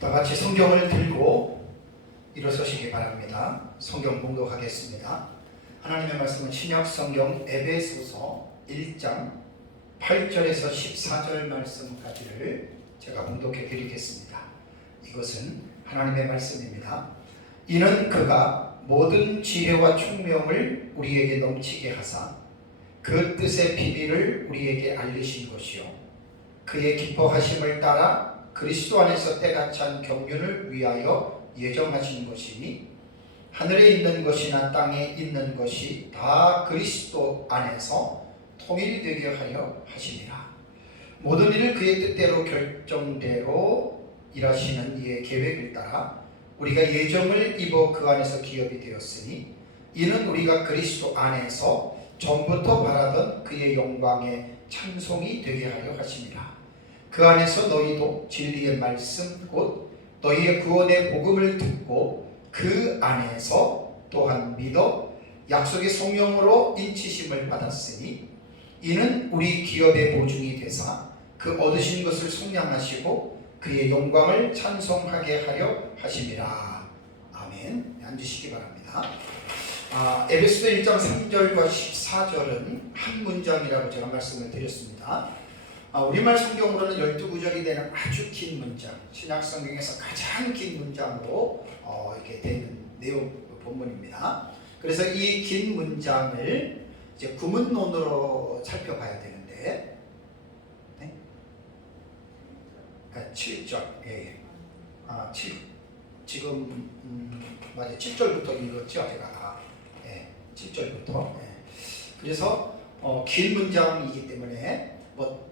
다 같이 성경을 들고 일어서시기 바랍니다. 성경 봉독하겠습니다. 하나님의 말씀은 신약 성경 에베소서 1장 8절에서 14절 말씀까지를 제가 봉독해 드리겠습니다. 이것은 하나님의 말씀입니다. 이는 그가 모든 지혜와 총명을 우리에게 넘치게 하사 그 뜻의 비밀을 우리에게 알리신 것이요 그의 기뻐하심을 따라 그리스도 안에서 때가 찬 경륜을 위하여 예정하신 것이니 하늘에 있는 것이나 땅에 있는 것이 다 그리스도 안에서 통일되게 하려 하심이라. 모든 일을 그의 뜻대로 결정대로 일하시는 이의 계획을 따라 우리가 예정을 입어 그 안에서 기업이 되었으니 이는 우리가 그리스도 안에서 전부터 바라던 그의 영광의 찬송이 되게 하려 하심이라. 그 안에서 너희도 진리의 말씀 곧 너희의 구원의 복음을 듣고 그 안에서 또한 믿어 약속의 성령으로 인치심을 받았으니 이는 우리 기업의 보증이 되사 그 얻으신 것을 속량하시고 그의 영광을 찬송하게 하려 하심이라. 아멘. 앉으시기 바랍니다. 에베소서 1장 3절과 14절은 한 문장이라고 제가 말씀을 드렸습니다. 우리말 성경으로는 12구절이 되는 아주 긴 문장, 신약 성경에서 가장 긴 문장으로 이렇게 되는 내용 본문입니다. 그래서 이 긴 문장을 이제 구문론으로 살펴봐야 되는데, 네? 7절, 지금 맞아요. 7절부터 읽었죠, 제가. 7절부터. 그래서 긴 문장이기 때문에 뭐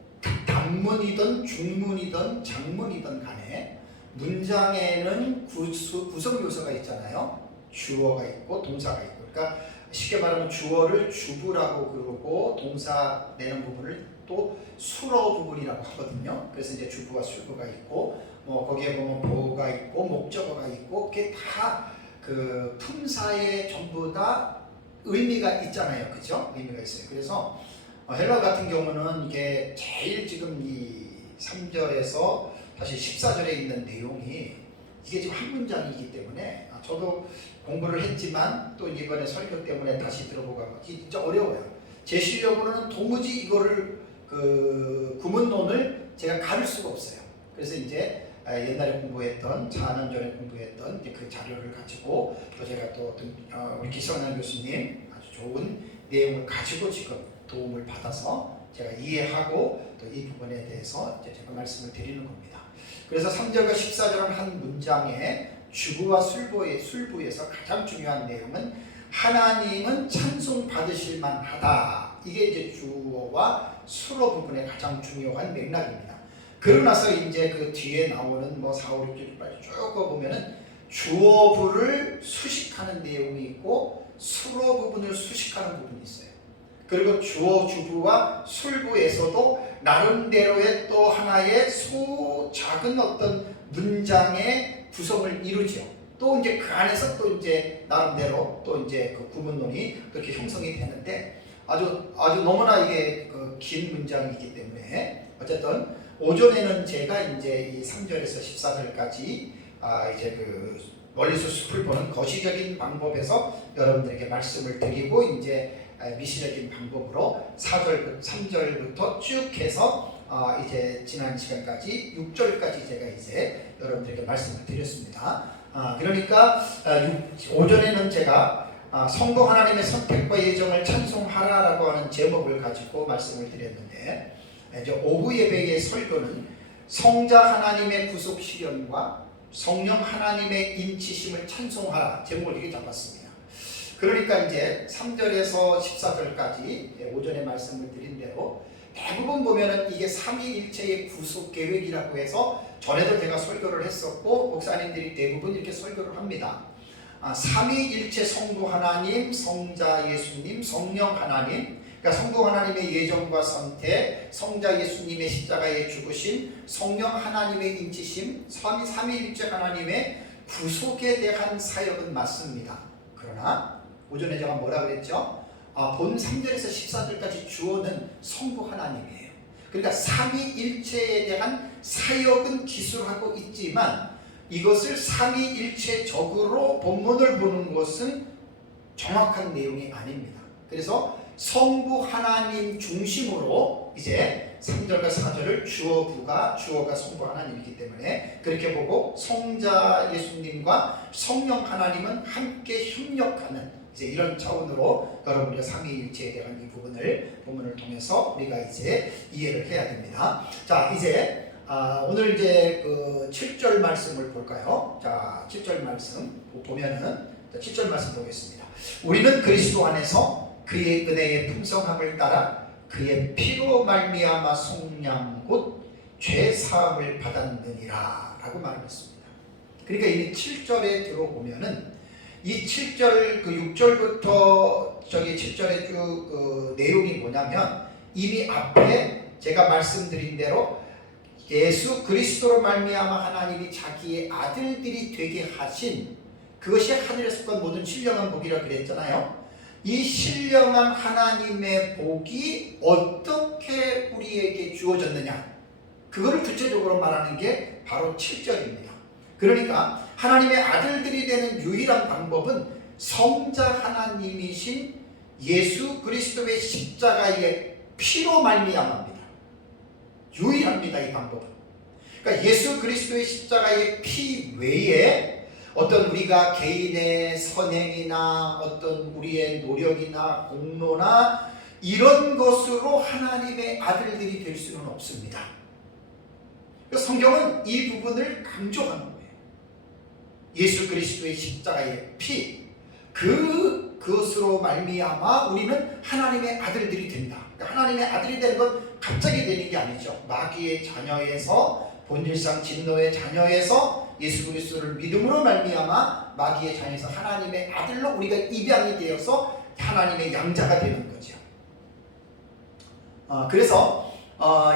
단문이든 중문이든 장문이든 간에 문장에는 구성 요소가 있잖아요. 주어가 있고 동사가 있고. 그러니까 쉽게 말하면 주어를 주부라고 그러고 동사 내는 부분을 또 수로 부분이라고 하거든요. 그래서 이제 주부와 술부가 있고 뭐 거기에 보면 보어가 있고 목적어가 있고 그게 다 그 품사에 전부 다 의미가 있잖아요. 그죠? 의미가 있어요. 그래서 헬라 같은 경우는 이게 제일 지금 이 3절에서 다시 14절에 있는 내용이 이게 지금 한 문장이기 때문에 저도 공부를 했지만 또 이번에 설교 때문에 다시 들어보고 진짜 어려워요. 제 실력으로는 도무지 이거를 그 구문론을 제가 가를 수가 없어요. 그래서 이제 옛날에 공부했던 4년 전에 공부했던 이제 그 자료를 가지고 또 제가 또 우리 기성남 교수님 아주 좋은 내용을 가지고 지금 도움을 받아서 제가 이해하고 또 이 부분에 대해서 이제 제가 말씀을 드리는 겁니다. 그래서 3절과 14절은 한 문장에 주부와 술부에서 가장 중요한 내용은 하나님은 찬송 받으실 만하다. 이게 이제 주어와 수로 부분의 가장 중요한 맥락입니다. 그러고 나서 이제 그 뒤에 나오는 뭐 4, 5, 6절까지 쭉 보면은 주어부를 수식하는 내용이 있고 수로 부분을 수식하는 부분이 있어요. 그리고 주어 주부와 술부에서도 나름대로의 또 하나의 작은 어떤 문장의 구성을 이루죠. 또 이제 그 안에서 또 이제 나름대로 또 이제 그 구문론이 그렇게 형성이 되는데 아주 너무나 이게 그 긴 문장이기 때문에 어쨌든 오전에는 제가 이제 이 3절에서 14절까지 이제 그 멀리서 숲을 보는 거시적인 방법에서 여러분들에게 말씀을 드리고 이제 미시적인 방법으로 3절부터 쭉 해서 이제 지난 시간까지 6절까지 제가 이제 여러분들에게 말씀을 드렸습니다. 그러니까 오전에는 제가 성도 하나님의 선택과 예정을 찬송하라라고 하는 제목을 가지고 말씀을 드렸는데 이제 오후 예배의 설교는 성자 하나님의 구속 실현과 성령 하나님의 인치심을 찬송하라 제목을 이렇게 잡았습니다. 그러니까 이제 3절에서 14절까지 오전에 말씀을 드린 대로 대부분 보면은 이게 삼위일체의 구속 계획이라고 해서 전에도 제가 설교를 했었고 목사님들이 대부분 이렇게 설교를 합니다. 삼위일체 성부 하나님, 성자 예수님, 성령 하나님, 그러니까 성부 하나님의 예정과 선택, 성자 예수님의 십자가의 죽으심, 성령 하나님의 인치심, 삼위일체 하나님의 구속에 대한 사역은 맞습니다. 그러나 오전에 제가 뭐라 그랬죠? 본 3절에서 14절까지 주어는 성부 하나님이에요. 그러니까 삼위일체에 대한 사역은 기술하고 있지만 이것을 삼위일체적으로 본문을 보는 것은 정확한 내용이 아닙니다. 그래서 성부 하나님 중심으로 이제 3절과 4절을 주어가 성부 하나님이기 때문에 그렇게 보고 성자 예수님과 성령 하나님은 함께 협력하는 이제 이런 차원으로 여러분이 삼위일체에 대한 이 부분을 통해서 우리가 이제 이해를 해야 됩니다. 자, 이제 오늘 이제 그 7절 말씀을 볼까요? 자, 7절 말씀 보면은 7절 말씀 보겠습니다. 우리는 그리스도 안에서 그의 은혜의 풍성함을 따라 그의 피로 말미암아 속량 곧 죄사함을 받았느니라 라고 말했습니다. 그러니까 이 7절에 들어보면은 이 7절 그 6절부터 저기 7절의 쭉 그 내용이 뭐냐면 이미 앞에 제가 말씀드린 대로 예수 그리스도로 말미암아 하나님이 자기의 아들들이 되게 하신 그것이 하늘에서 온 모든 신령한 복이라 그랬잖아요. 이 신령한 하나님의 복이 어떻게 우리에게 주어졌느냐, 그거를 구체적으로 말하는 게 바로 7절입니다. 그러니까 하나님의 아들들이 되는 유일한 방법은 성자 하나님이신 예수 그리스도의 십자가의 피로 말미암아입니다. 유일합니다, 이 방법은. 그러니까 예수 그리스도의 십자가의 피 외에 어떤 우리가 개인의 선행이나 어떤 우리의 노력이나 공로나 이런 것으로 하나님의 아들들이 될 수는 없습니다. 그러니까 성경은 이 부분을 강조하는 거예요. 예수 그리스도의 십자가의 피, 그것으로 말미암아 우리는 하나님의 아들들이 된다. 그러니까 하나님의 아들이 되는 건 갑자기 되는 게 아니죠. 마귀의 자녀에서, 본질상 진노의 자녀에서 예수 그리스도를 믿음으로 말미암아 마귀의 자녀에서 하나님의 아들로 우리가 입양이 되어서 하나님의 양자가 되는 거죠. 그래서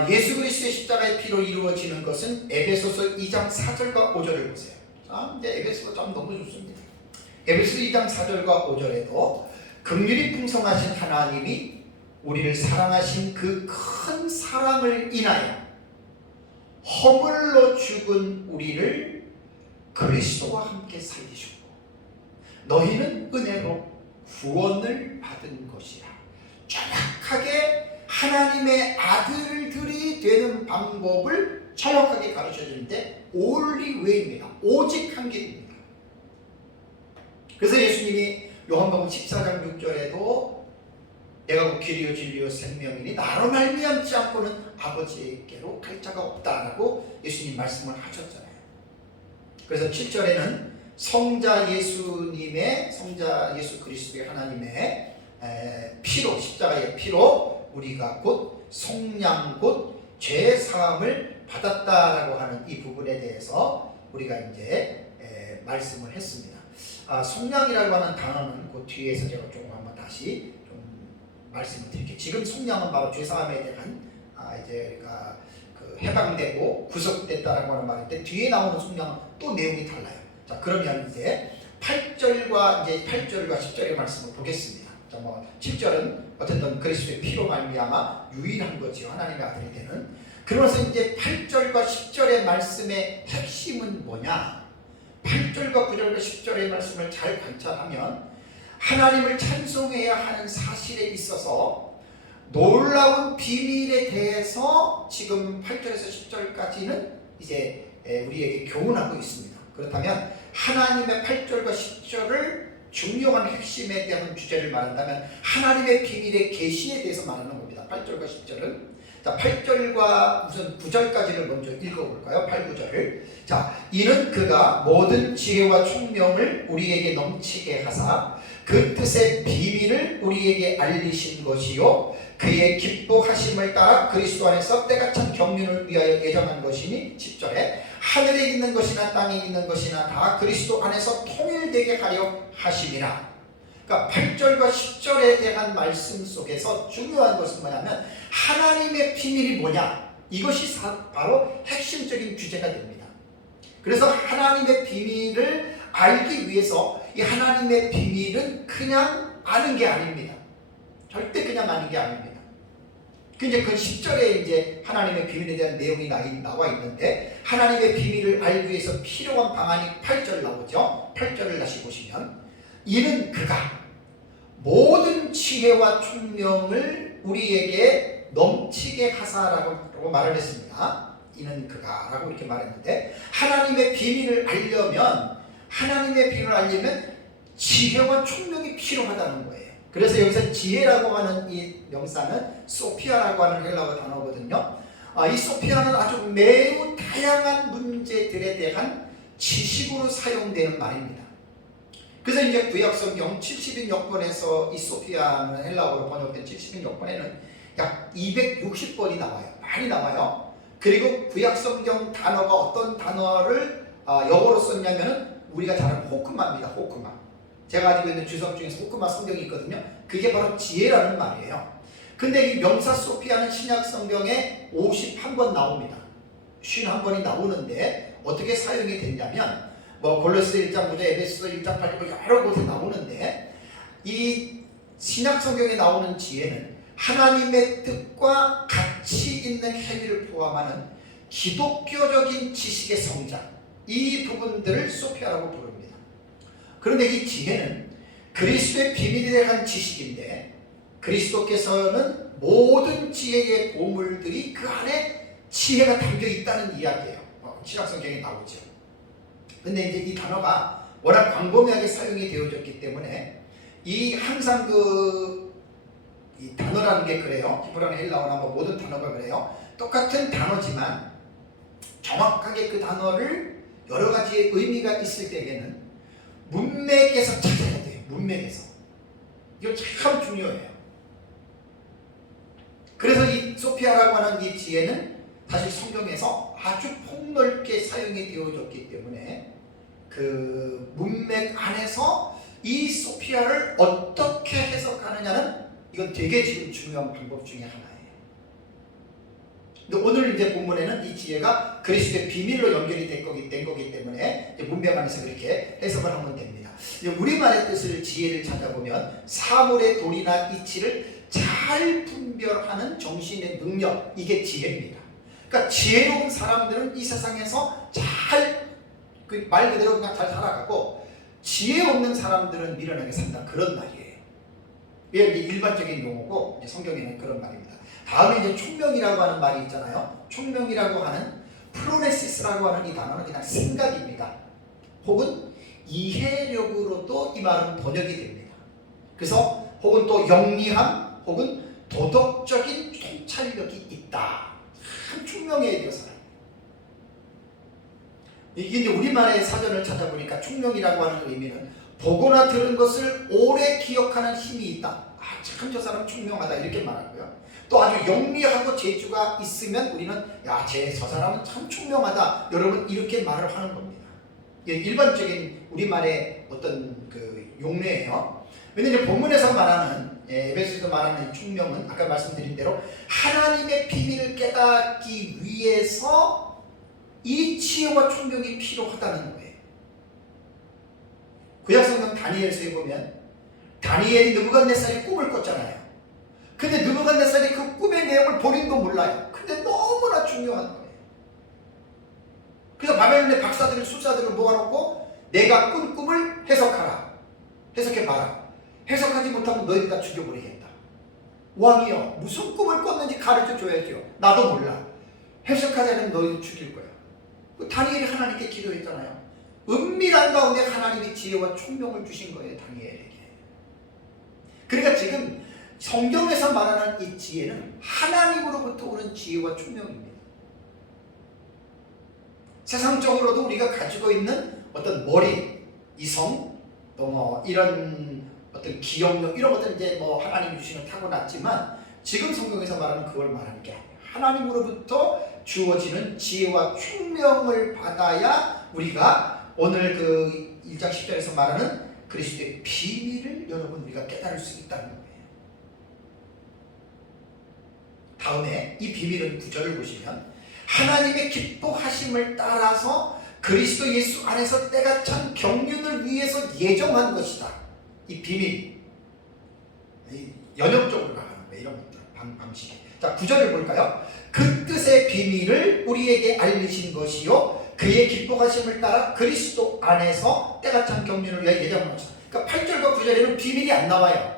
예수 그리스도의 십자가의 피로 이루어지는 것은 에베소서 2장 4절과 5절을 보세요. 이제 에베소서 참 너무 좋습니다. 에베소 2장 4절과 5절에도 긍휼이 풍성하신 하나님이 우리를 사랑하신 그 큰 사랑을 인하여 허물로 죽은 우리를 그리스도와 함께 살리셨고 너희는 은혜로 구원을 받은 것이라. 정확하게 하나님의 아들들이 되는 방법을 정확하게 가르쳐주는데 only way입니다. 오직 한 길입니다. 그래서 예수님이 요한복음 14장 6절에도 내가 곧 길이요 진리요 생명이니 나로 말미암지 않고는 아버지께로 갈 자가 없다라고 예수님 말씀을 하셨잖아요. 그래서 7절에는 성자 예수님의 성자 예수 그리스도의 하나님의 피로 십자가의 피로 우리가 곧 속량 곧 죄 사함을 받았다라고 하는 이 부분에 대해서 우리가 이제 말씀을 했습니다. 속량이라고 하는 단어는 그 뒤에서 제가 조금 한번 다시 말씀을 드릴게요. 지금 속량은 바로 죄사함에 대한 이제 우리가 그 해방되고 구속됐다라고 하는 말인데 뒤에 나오는 속량은 또 내용이 달라요. 자, 그러면 이제 8절과 10절의 말씀을 보겠습니다. 자, 뭐 7절은 어쨌든 그리스도의 피로 말미암아 유일한 거지요. 하나님의 아들이 되는. 그러면서 이제 8절과 10절의 말씀의 핵심은 뭐냐? 8절과 9절과 10절의 말씀을 잘 관찰하면 하나님을 찬송해야 하는 사실에 있어서 놀라운 비밀에 대해서 지금 8절에서 10절까지는 이제 우리에게 교훈하고 있습니다. 그렇다면 하나님의 8절과 10절을 중요한 핵심에 대한 주제를 말한다면 하나님의 비밀의 계시에 대해서 말하는 겁니다. 8절과 10절은. 자, 8절과 우선 9절까지를 먼저 읽어볼까요? 8, 9절을. 자, 이는 그가 모든 지혜와 총명을 우리에게 넘치게 하사 그 뜻의 비밀을 우리에게 알리신 것이요 그의 기뻐하심을 따라 그리스도 안에서 때가 찬 경륜을 위하여 예정한 것이니 10절에 하늘에 있는 것이나 땅에 있는 것이나 다 그리스도 안에서 통일되게 하려 하심이라. 그러니까 8절과 10절에 대한 말씀 속에서 중요한 것은 뭐냐면 하나님의 비밀이 뭐냐, 이것이 바로 핵심적인 주제가 됩니다. 그래서 하나님의 비밀을 알기 위해서 이 하나님의 비밀은 그냥 아는 게 아닙니다. 절대 그냥 아는 게 아닙니다. 이제 그 10절에 이제 하나님의 비밀에 대한 내용이 나와 있는데, 하나님의 비밀을 알기 위해서 필요한 방안이 8절 나오죠. 8절을 다시 보시면, 이는 그가 모든 지혜와 총명을 우리에게 넘치게 하사라고 말을 했습니다. 이는 그가 라고 이렇게 말했는데, 하나님의 비밀을 알려면 지혜와 총명이 필요하다는 거예요. 그래서 여기서 지혜라고 하는 이 명사는 소피아라고 하는 헬라어 단어거든요. 이 소피아는 아주 매우 다양한 문제들에 대한 지식으로 사용되는 말입니다. 그래서 이제 구약성경 70인 역본에서 이 소피아는 헬라어로 번역된 70인 역본에는 약 260번이 나와요. 많이 나와요. 그리고 구약성경 단어가 어떤 단어를 영어로 썼냐면은 우리가 잘 아는 호크마입니다. 호크마. 제가 가지고 있는 주석 중에서 호크마 성경이 있거든요. 그게 바로 지혜라는 말이에요. 근데 이 명사 소피아는 신약 성경에 51번 나옵니다. 51번이 나오는데 어떻게 사용이 됐냐면, 골로새 1장 9절, 에베소서 1장 8절 여러 곳에 나오는데, 이 신약 성경에 나오는 지혜는 하나님의 뜻과 가치 있는 행위를 포함하는 기독교적인 지식의 성장, 이 부분들을 소피아라고 부릅니다. 그런데 이 지혜는 그리스도의 비밀에 대한 지식인데, 그리스도께서는 모든 지혜의 보물들이 그 안에 지혜가 담겨 있다는 이야기예요. 신약성경에 나오죠. 근데 이제 이 단어가 워낙 광범위하게 사용이 되어졌기 때문에 항상 이 단어라는 게 그래요. 히브리어나 헬라어나 모든 단어가 그래요. 똑같은 단어지만 정확하게 그 단어를 여러 가지의 의미가 있을 때에는 문맥에서 찾아야 돼요. 문맥에서. 이거 참 중요해요. 그래서 이 소피아라고 하는 이 지혜는 사실 성경에서 아주 폭넓게 사용이 되어졌기 때문에 그 문맥 안에서 이 소피아를 어떻게 해석하느냐는 이건 되게 지금 중요한 방법 중에 하나예요. 근데 오늘 이제 본문에는 이 지혜가 그리스도의 비밀로 연결이 된 거기 때문에 문맥 안에서 그렇게 해석을 하면 됩니다. 우리말의 뜻을 지혜를 찾아보면 사물의 도리나 이치를 잘 분별하는 정신의 능력, 이게 지혜입니다. 그러니까 지혜로운 사람들은 이 세상에서 말 그대로 그냥 잘 살아가고, 지혜 없는 사람들은 미련하게 산다, 그런 말이에요. 이게 일반적인 용어고 성경에는 그런 말입니다. 다음에 이제 총명이라고 하는 말이 있잖아요. 총명이라고 하는 프로네시스라고 하는 이 단어는 그냥 생각입니다. 혹은 이해력으로도 이 말은 번역이 됩니다. 그래서 혹은 또 영리함, 혹은 도덕적인 통찰력이 있다. 참 총명해야 돼요, 사람. 이게 이제 우리말의 사전을 찾아보니까 총명이라고 하는 의미는 보거나 들은 것을 오래 기억하는 힘이 있다. 참 저 사람 총명하다, 이렇게 말하고요. 또 아주 영리하고 재주가 있으면 우리는 저 사람은 참 총명하다, 여러분, 이렇게 말을 하는 겁니다. 이게 일반적인 우리말의 어떤 그 용례예요. 근데 이제 본문에서 말하는 에베소에서 말하는 총명은 아까 말씀드린 대로 하나님의 비밀을 깨닫기 위해서 이 지혜와 총명이 필요하다는 거예요. 구약성경 다니엘서에 보면 다니엘이 느부갓네살이 꿈을 꿨잖아요. 근데 느부갓네살이 그 꿈의 내용을 본인도 몰라요. 근데 너무나 중요한 거예요. 그래서 바벨론의 박사들을, 술사들을 모아놓고 내가 꾼 꿈을 해석하라, 해석해봐라. 해석하지 못하면 너희들 다 죽여버리겠다. 왕이여, 무슨 꿈을 꿨는지 가르쳐줘야죠. 나도 몰라. 해석하지 않으면 너희들 죽일 거야. 다니엘이 하나님께 기도했잖아요. 은밀한 가운데 하나님이 지혜와 총명을 주신 거예요, 다니엘에게. 그러니까 지금 성경에서 말하는 이 지혜는 하나님으로부터 오는 지혜와 총명입니다. 세상적으로도 우리가 가지고 있는 어떤 머리, 이성, 또 이런 어떤 기억력, 이런 것들은 이제 하나님이 주시는 타고났지만, 지금 성경에서 말하는 그걸 말하는 게 아니에요. 하나님으로부터 주어지는 지혜와 총명을 받아야 우리가 오늘 그 1장 10절에서 말하는 그리스도의 비밀을 여러분 우리가 깨달을 수 있다는 거예요. 다음에 이 비밀은 9절을 보시면 하나님의 기뻐하심을 따라서 그리스도 예수 안에서 때가 찬 경륜을 위해서 예정한 것이다. 이 비밀, 연역적으로 나가는 거예요. 이런 것들, 방식이. 자, 9절을 볼까요? 그 뜻의 비밀을 우리에게 알리신 것이요 그의 기뻐하심을 따라 그리스도 안에서 때가 찬 경륜을 위하여 예정하셨다. 그러니까 8절과 9절에는 비밀이 안 나와요.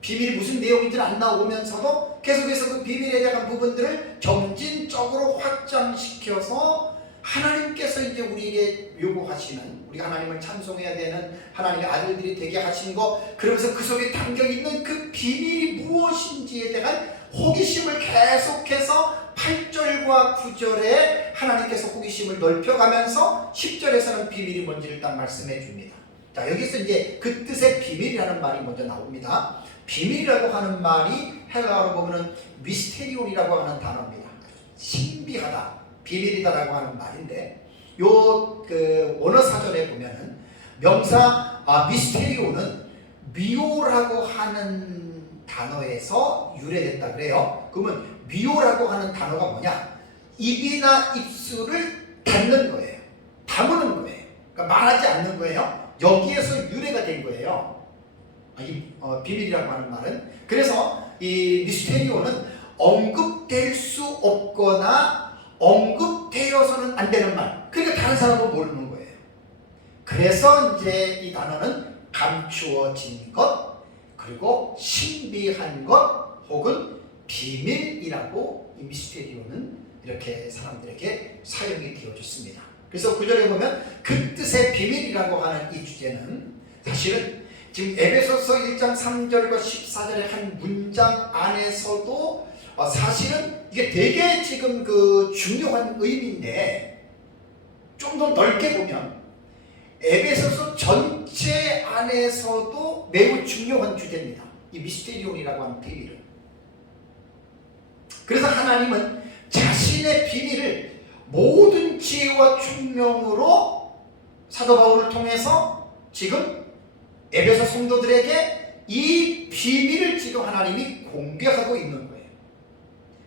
비밀이 무슨 내용인지는 안 나오면서도 계속해서 그 비밀에 대한 부분들을 점진적으로 확장시켜서 하나님께서 이제 우리에게 요구하시는, 우리가 하나님을 찬송해야 되는 하나님의 아들들이 되게 하신 거, 그러면서 그 속에 담겨있는 그 비밀이 무엇인지에 대한 호기심을 계속해서 8절과 9절에 하나님께서 호기심을 넓혀가면서 10절에서는 비밀이 뭔지를 딱 말씀해 줍니다. 자, 여기서 이제 그 뜻의 비밀이라는 말이 먼저 나옵니다. 비밀이라고 하는 말이 헬라어로 보면은 미스테리온이라고 하는 단어입니다. 신비하다, 비밀이다라고 하는 말인데, 요 그 원어 사전에 보면은 명사 미스테리온은 미오라고 하는 단어에서 유래됐다 그래요. 그러면 미오라고 하는 단어가 뭐냐? 입이나 입술을 닫는 거예요. 다무는 거예요. 그러니까 말하지 않는 거예요. 여기에서 유래가 된 거예요. 비밀이라고 하는 말은. 그래서 이 미스테리오는 언급될 수 없거나 언급되어서는 안 되는 말. 그러니까 다른 사람은 모르는 거예요. 그래서 이제 이 단어는 감추어진 것, 그리고 신비한 것, 혹은 비밀이라고 이 미스테리오는 이렇게 사람들에게 사용이 되어졌습니다. 그래서 9절에 보면 그 뜻의 비밀이라고 하는 이 주제는 사실은 지금 에베소서 1장 3절과 14절의 한 문장 안에서도 사실은 이게 되게 지금 그 중요한 의미인데, 좀 더 넓게 보면 에베소서 전체 안에서도 매우 중요한 주제입니다. 이 미스테리온이라고 하는 비밀은. 그래서 하나님은 자신의 비밀을 모든 지혜와 총명으로 사도 바울을 통해서 지금 에베소 성도들에게 이 비밀을 지금 하나님이 공개하고 있는 거예요.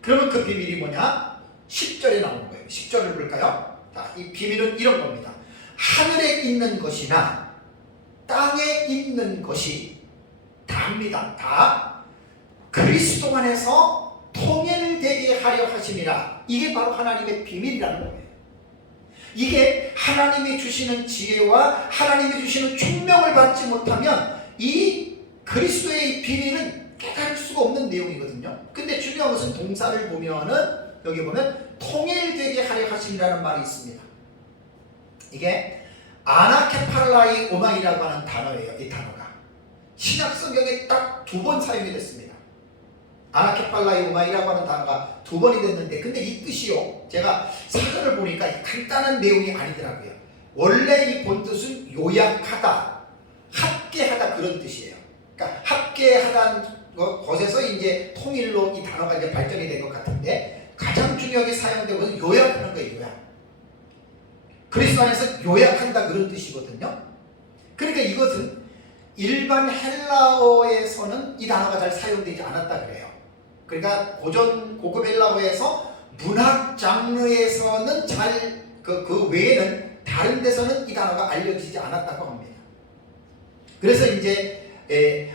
그러면 그 비밀이 뭐냐? 10절에 나오는 거예요. 10절을 볼까요? 자, 이 비밀은 이런 겁니다. 하늘에 있는 것이나 땅에 있는 것이 다입니다. 다 그리스도 안에서 통일되게 하려 하심이라. 이게 바로 하나님의 비밀이라는 거예요. 이게 하나님이 주시는 지혜와 하나님이 주시는 총명을 받지 못하면 이 그리스도의 비밀은 깨달을 수가 없는 내용이거든요. 근데 중요한 것은 동사를 보면은 여기 보면 통일되게 하려 하심이라는 말이 있습니다. 이게 아나케팔라이 오마이라고 하는 단어예요. 이 단어가 신약 성경에 딱 2번 사용이 됐습니다. 아나케팔라이 오마이라고 하는 단어가 2번이 됐는데, 근데 이 뜻이요, 제가 사전을 보니까 간단한 내용이 아니더라고요. 원래 이 본뜻은 요약하다, 합계하다, 그런 뜻이에요. 그러니까 합계하다는 것에서 이제 통일로 이 단어가 이제 발전이 된 것 같은데, 가장 중요하게 사용되는 것은 요약하는 거예요. 요약. 그리스도 안에서 요약한다, 그런 뜻이거든요. 그러니까 이것은 일반 헬라어에서는 이 단어가 잘 사용되지 않았다 그래요. 그러니까 고급 헬라어에서 문학 장르에서는 잘 그 외에는 다른 데서는 이 단어가 알려지지 않았다고 합니다. 그래서 이제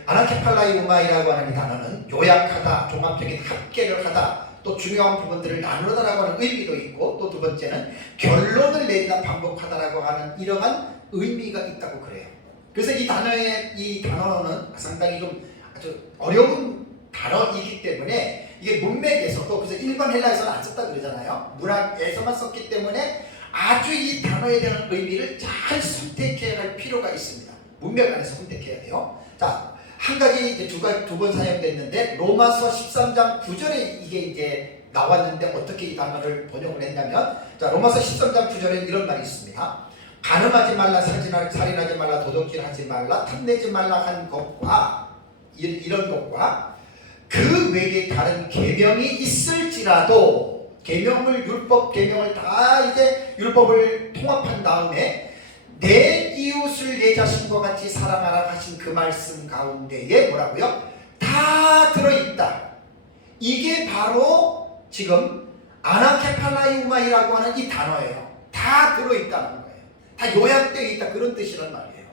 아나케팔라이오마이라고 하는 이 단어는 요약하다, 종합적인 합계를 하다, 또 중요한 부분들을 나누다라고 하는 의미도 있고, 또 두 번째는 결론을 내리다, 반복하다라고 하는 이러한 의미가 있다고 그래요. 그래서 이 단어는 상당히 좀 아주 어려운 단어이기 때문에 이게 문맥에서도, 그래서 일반 헬라에서는 안 썼다 그러잖아요. 문학에서만 썼기 때문에 아주 이 단어에 대한 의미를 잘 선택해야 할 필요가 있습니다. 문맥 안에서 선택해야 돼요. 자, 한 가지 이제 두 번 사용됐는데, 로마서 13장 9절에 이게 이제 나왔는데 어떻게 이 단어를 번역을 했냐면, 자, 로마서 13장 9절에 이런 말이 있습니다. 간음하지 말라, 살인하지 말라, 도둑질하지 말라, 탐내지 말라 한 것과 이런 것과 그 외에 다른 계명이 있을지라도, 율법 계명을 다 이제 율법을 통합한 다음에 내 이웃을 내 자신과 같이 사랑하라 하신 그 말씀 가운데에 뭐라고요? 다 들어있다. 이게 바로 지금 아나케팔라이오마이라고 하는 이 단어예요. 다 들어있다는 거예요. 다 요약되어 있다, 그런 뜻이란 말이에요.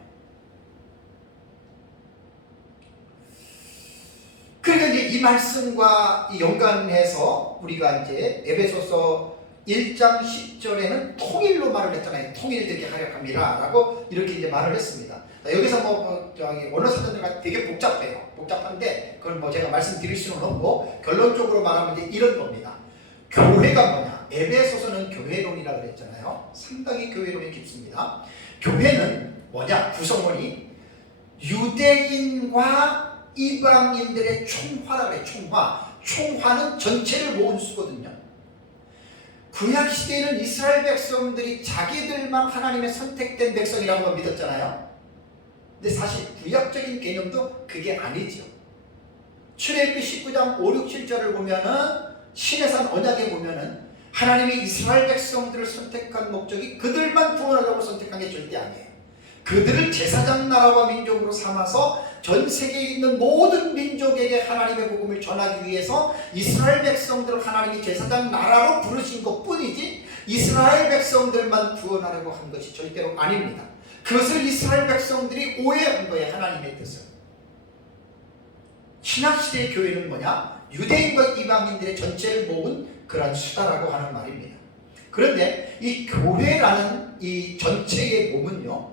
그러니까 그러니까 이제 이 말씀과 연관해서 우리가 이제 에베소서 1장 10절에는 통일로 말을 했잖아요. 통일되게 하려 합니다 라고 이렇게 이제 말을 했습니다. 여기서 저기 언어 사전들과 되게 복잡해요. 복잡한데 그걸 제가 말씀드릴 수는 없고, 결론적으로 말하면 이제 이런 겁니다. 교회가 뭐냐? 에베소서는 교회론이라고 그랬잖아요. 상당히 교회론이 깊습니다. 교회는 뭐냐? 구성원이 유대인과 이방인들의 총화라 그래. 총화는 전체를 모은 수거든요. 구약 시대에는 이스라엘 백성들이 자기들만 하나님의 선택된 백성이라고 믿었잖아요. 근데 사실 구약적인 개념도 그게 아니죠. 출애굽기 19장 5, 6, 7절을 보면은, 시내산 언약에 보면은 하나님이 이스라엘 백성들을 선택한 목적이 그들만 구원하려고 선택한 게 절대 아니에요. 그들을 제사장 나라와 민족으로 삼아서 전 세계에 있는 모든 민족에게 하나님의 복음을 전하기 위해서 이스라엘 백성들을 하나님이 제사장 나라로 부르신 것 뿐이지, 이스라엘 백성들만 구원하려고 한 것이 절대로 아닙니다. 그것을 이스라엘 백성들이 오해한 거예요. 하나님의 뜻을. 신약시대의 교회는 뭐냐? 유대인과 이방인들의 전체를 모은 그러한 수다라고 하는 말입니다. 그런데 이 교회라는 이 전체의 몸은요,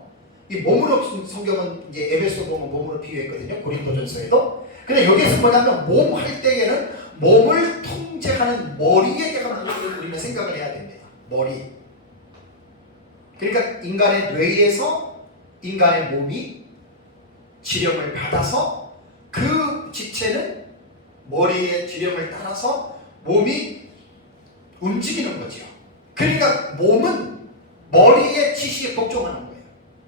이 몸으로 성경은 이제 에베소 보면 몸으로 비유했거든요. 고린도전서에도. 근데 여기서 뭐냐면 몸 할 때에는 몸을 통제하는 머리에 대한 것을 우리는 생각을 해야 됩니다. 머리. 그러니까 인간의 뇌에서 인간의 몸이 지령을 받아서 그 지체는 머리의 지령을 따라서 몸이 움직이는 거죠. 그러니까 몸은 머리의 지시에 복종하는 거예요.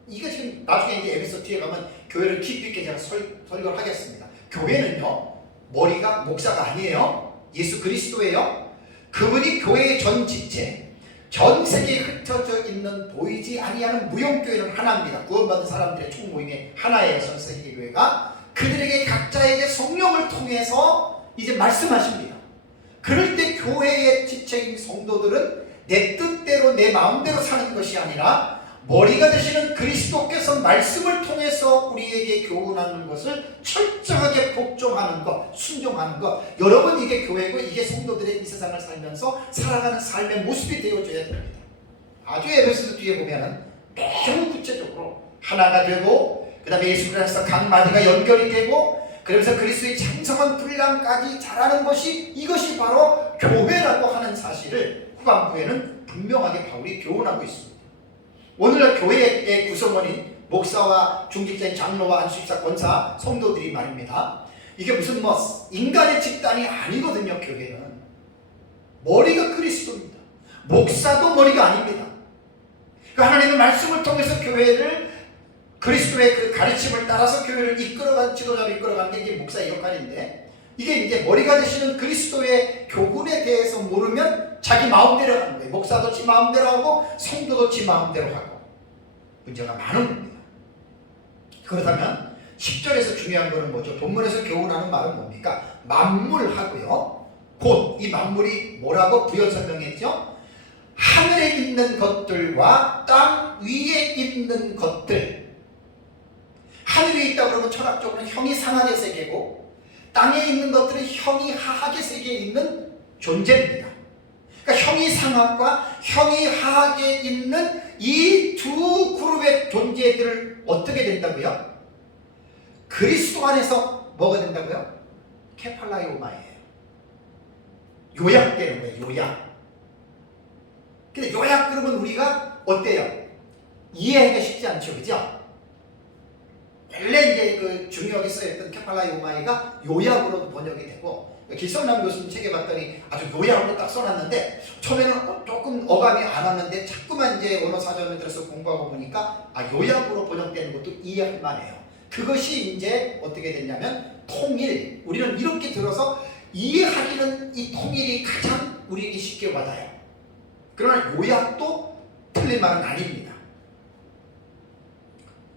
이게 지금 나중에 이제 에베소 뒤에 가면 교회를 깊이 있게 제가 설교를 하겠습니다. 교회는요, 머리가 목사가 아니에요. 예수 그리스도예요. 그분이 교회의 전 지체, 전 세계에 흩어져 있는 보이지 아니하는 무용교회는 하나입니다. 구원받은 사람들의 총모임의 하나예요. 전 세계 교회가. 그들에게 각자에게 성령을 통해서 이제 말씀하십니다. 그럴 때 교회의 지체인 성도들은 내 뜻대로 내 마음대로 사는 것이 아니라 머리가 되시는 그리스도께서 말씀을 통해서 우리에게 교훈하는 것을 철저하게 복종하는 것, 순종하는 것. 여러분, 이게 교회고 이게 성도들의 이 세상을 살면서 살아가는 삶의 모습이 되어줘야 됩니다. 아주 에베소서 뒤에 보면은 매우 구체적으로 하나가 되고, 그 다음에 예수 그리스도에서 각 마디가 연결이 되고, 그러면서 그리스도의 장성한 분량까지 자라는 것이, 이것이 바로 교회라고 하는 사실을 후반부에는 분명하게 바울이 교훈하고 있습니다. 오늘날 교회의 구성원인 목사와 중직자인 장로와 안수집사, 권사, 성도들이 말입니다. 이게 무슨 인간의 집단이 아니거든요. 교회는 머리가 그리스도입니다. 목사도 머리가 아닙니다. 하나님의 말씀을 통해서 교회를, 그리스도의 그 가르침을 따라서 교회를 이끌어가는, 지도자를 이끌어가는 게 이제 목사의 역할인데, 이게 이제 머리가 되시는 그리스도의 교훈에 대해서 모르면 자기 마음대로 하는 거예요. 목사도 지 마음대로 하고 성도도 지 마음대로 하고. 문제가 많은 겁니다. 그렇다면 10절에서 중요한 것은 뭐죠? 본문에서 교훈하는 말은 뭡니까? 만물하고요. 곧 이 만물이 뭐라고 부연 설명했죠? 하늘에 있는 것들과 땅 위에 있는 것들. 하늘에 있다 그러면 철학적으로는 형이 상하의 세계고, 땅에 있는 것들은 형이 하하의 세계에 있는 존재입니다. 그러니까 형이 상하과 형이 하하에 있는 이 두 그룹의 존재들을 어떻게 된다고요? 그리스도 안에서 뭐가 된다고요? 케팔라이오마예요. 요약되는 거예요. 요약. 근데 요약 그러면 우리가 어때요? 이해하기가 쉽지 않죠. 그죠? 원래 이제 그 중요하게 쓰였던 케팔라이오마이가 요약으로도 번역이 되고, 길성남 교수님 책에 봤더니 아주 요약으로 딱 써놨는데, 처음에는 조금 어감이 안 왔는데 자꾸만 이제 언어 사전을 들어서 공부하고 보니까 요약으로 번역되는 것도 이해할 만해요. 그것이 이제 어떻게 됐냐면 통일. 우리는 이렇게 들어서 이해하기는 이 통일이 가장 우리에게 쉽게 와닿아요. 그러나 요약도 틀린 말은 아닙니다.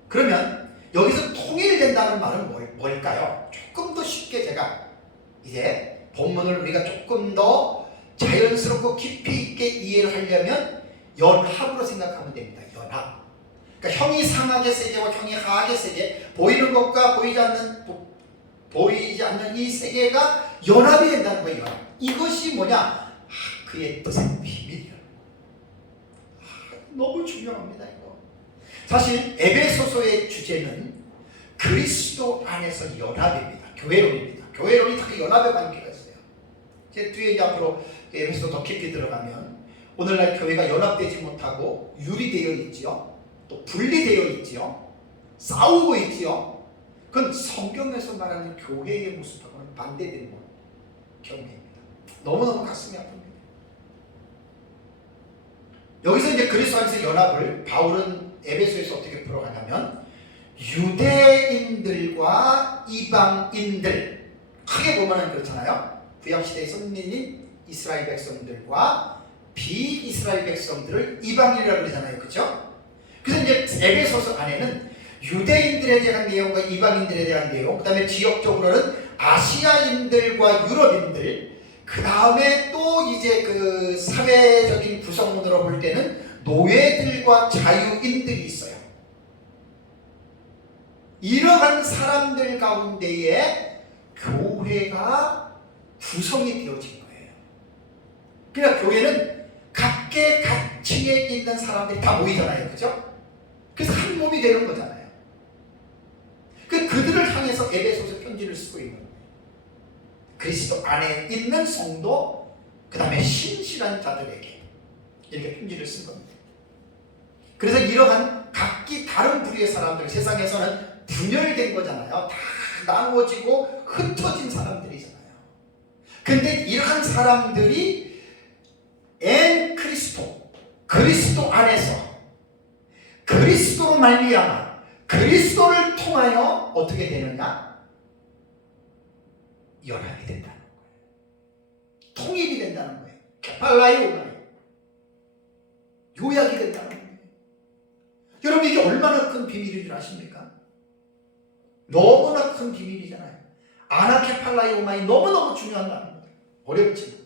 그러면 여기서 통일된다는 말은 뭘까요? 조금 더 쉽게 제가 이제 본문을 우리가 조금 더 자연스럽고 깊이 있게 이해를 하려면 연합으로 생각하면 됩니다. 연합. 그러니까 형이 상하의 세계와 형이 하하의 세계, 보이는 것과 보이지 않는 보이지 않는 이 세계가 연합이 된다는 거예요. 이것이 뭐냐? 그의 뜻의 비밀이에요. 너무 중요합니다. 이거. 사실 에베소서의 주제는 그리스도 안에서 연합입니다. 교회론입니다. 교회론이 다 연합의 관계가 있어요. 제 뒤에 이제 앞으로 에베소서 더 깊이 들어가면 오늘날 교회가 연합되지 못하고 유리되어 있지요. 또 분리되어 있지요. 싸우고 있지요. 그건 성경에서 말하는 교회의 모습하고는 반대되는 경계입니다. 너무너무 가슴이 아픕니다. 여기서 이제 그리스도 안에서 연합을 바울은 에베소에서 어떻게 풀어가냐면 유대인들과 이방인들, 크게 보면은 그렇잖아요. 구약시대의 선민인 이스라엘 백성들과 비이스라엘 백성들을 이방인이라고 그러잖아요. 그렇죠? 그래서 이제 에베소서 안에는 유대인들에 대한 내용과 이방인들에 대한 내용, 그 다음에 지역적으로는 아시아인들과 유럽인들, 그 다음에 또 이제 그 사회적인 구성원으로 볼 때는 노예들과 자유인들이 있어요. 이러한 사람들 가운데에 교회가 구성이 되어진 거예요. 그러니까 교회는 각계 각층에 있는 사람들이 다 모이잖아요. 그죠? 그래서 한 몸이 되는 거잖아요. 그들을 향해서 에베소서 편지를 쓰고 있는 거예요. 그리스도 안에 있는 성도, 그 다음에 신실한 자들에게 이렇게 편지를 쓴 겁니다. 그래서 이러한 각기 다른 부류의 사람들, 세상에서는 분열된 거잖아요. 다 나누어지고 흩어진 사람들이잖아요. 근데 이러한 사람들이 그리스도 안에서 그리스도로 말미암아 그리스도를 통하여 어떻게 되느냐? 연합이 된다는 거예요. 통일이 된다는 거예요. 케팔라이오마이, 요약이 된다는 거예요. 여러분, 이게 얼마나 큰 비밀인 줄 아십니까? 너무나 큰 비밀이잖아요. 아나케팔라이오마이 너무너무 중요하다는 거예요. 어렵지만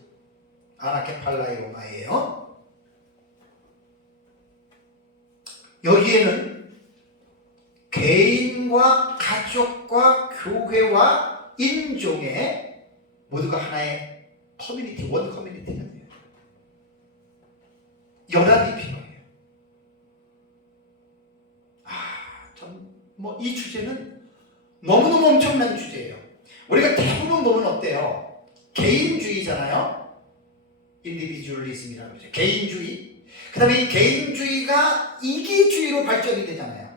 아나케팔라이오마이에요. 여기에는 개인과 가족과 교회와 인종의 모두가 하나의 커뮤니티, 원 커뮤니티가 돼요. 연합이 필요해요. 이 주제는 너무너무 엄청난 주제예요. 우리가 대부분 보면 어때요? 개인주의잖아요. 인디비주얼리즘이라고 그러죠. 개인주의. 그 다음에 이 개인주의가 이기주의로 발전이 되잖아요.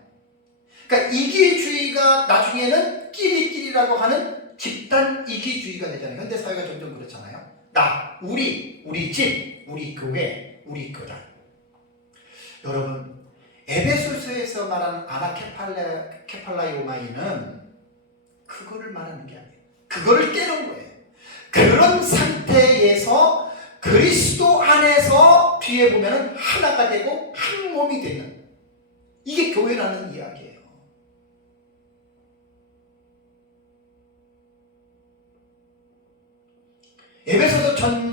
그러니까 이기주의가 나중에는 끼리끼리라고 하는 집단 이기주의가 되잖아요. 현대사회가 점점 그렇잖아요. 나, 우리 집, 우리 교회, 우리 교단. 여러분, 에베소서에서 말하는 아나케팔라이오마이는 그거를 말하는 게 아니에요. 그거를 깨는 거예요. 그런 상태에서 그리스도 안에서 뒤에 보면 하나가 되고 한 몸이 되는, 이게 교회라는 이야기예요. 에베소서 전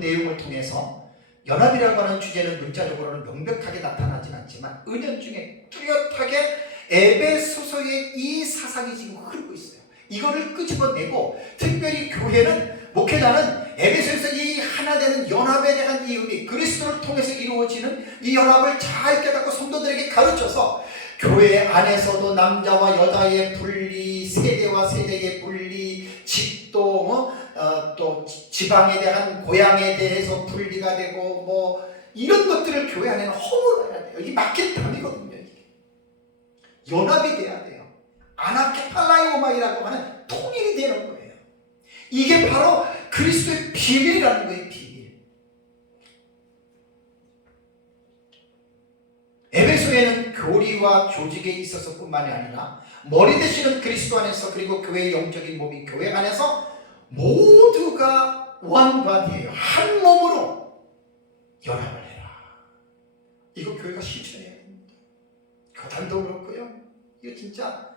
내용을 통해서 연합이라고 하는 주제는 문자적으로는 명백하게 나타나진 않지만 은연중에 뚜렷하게 에베소서의 이 사상이 지금 흐르고 있어요. 이거를 끄집어내고 특별히 교회는, 목회자는 에베소에서 이 하나 되는 연합에 대한 이 의미, 그리스도를 통해서 이루어지는 이 연합을 잘 깨닫고 성도들에게 가르쳐서 교회 안에서도 남자와 여자의 분리, 세대와 세대의 분리, 집도 또 지방에 대한 고향에 대해서 분리가 되고 이런 것들을 교회 안에는 허물어야 돼요. 이게 막힌 담이거든요. 이게. 연합이 돼야 돼요. 아나케팔라이오마이라고 하는 통일이 되는 거예요. 이게 바로 그리스도의 비밀이라는 거예요. 비밀. 에베소에는 교리와 조직에 있어서 뿐만이 아니라 머리 되시는 그리스도 안에서, 그리고 교회의 영적인 몸인 교회 안에서 모두가 one body예요. 한 몸으로 연합을 해라. 이거 교회가 실천해야 됩니다. 교단도 그렇고요. 이거 진짜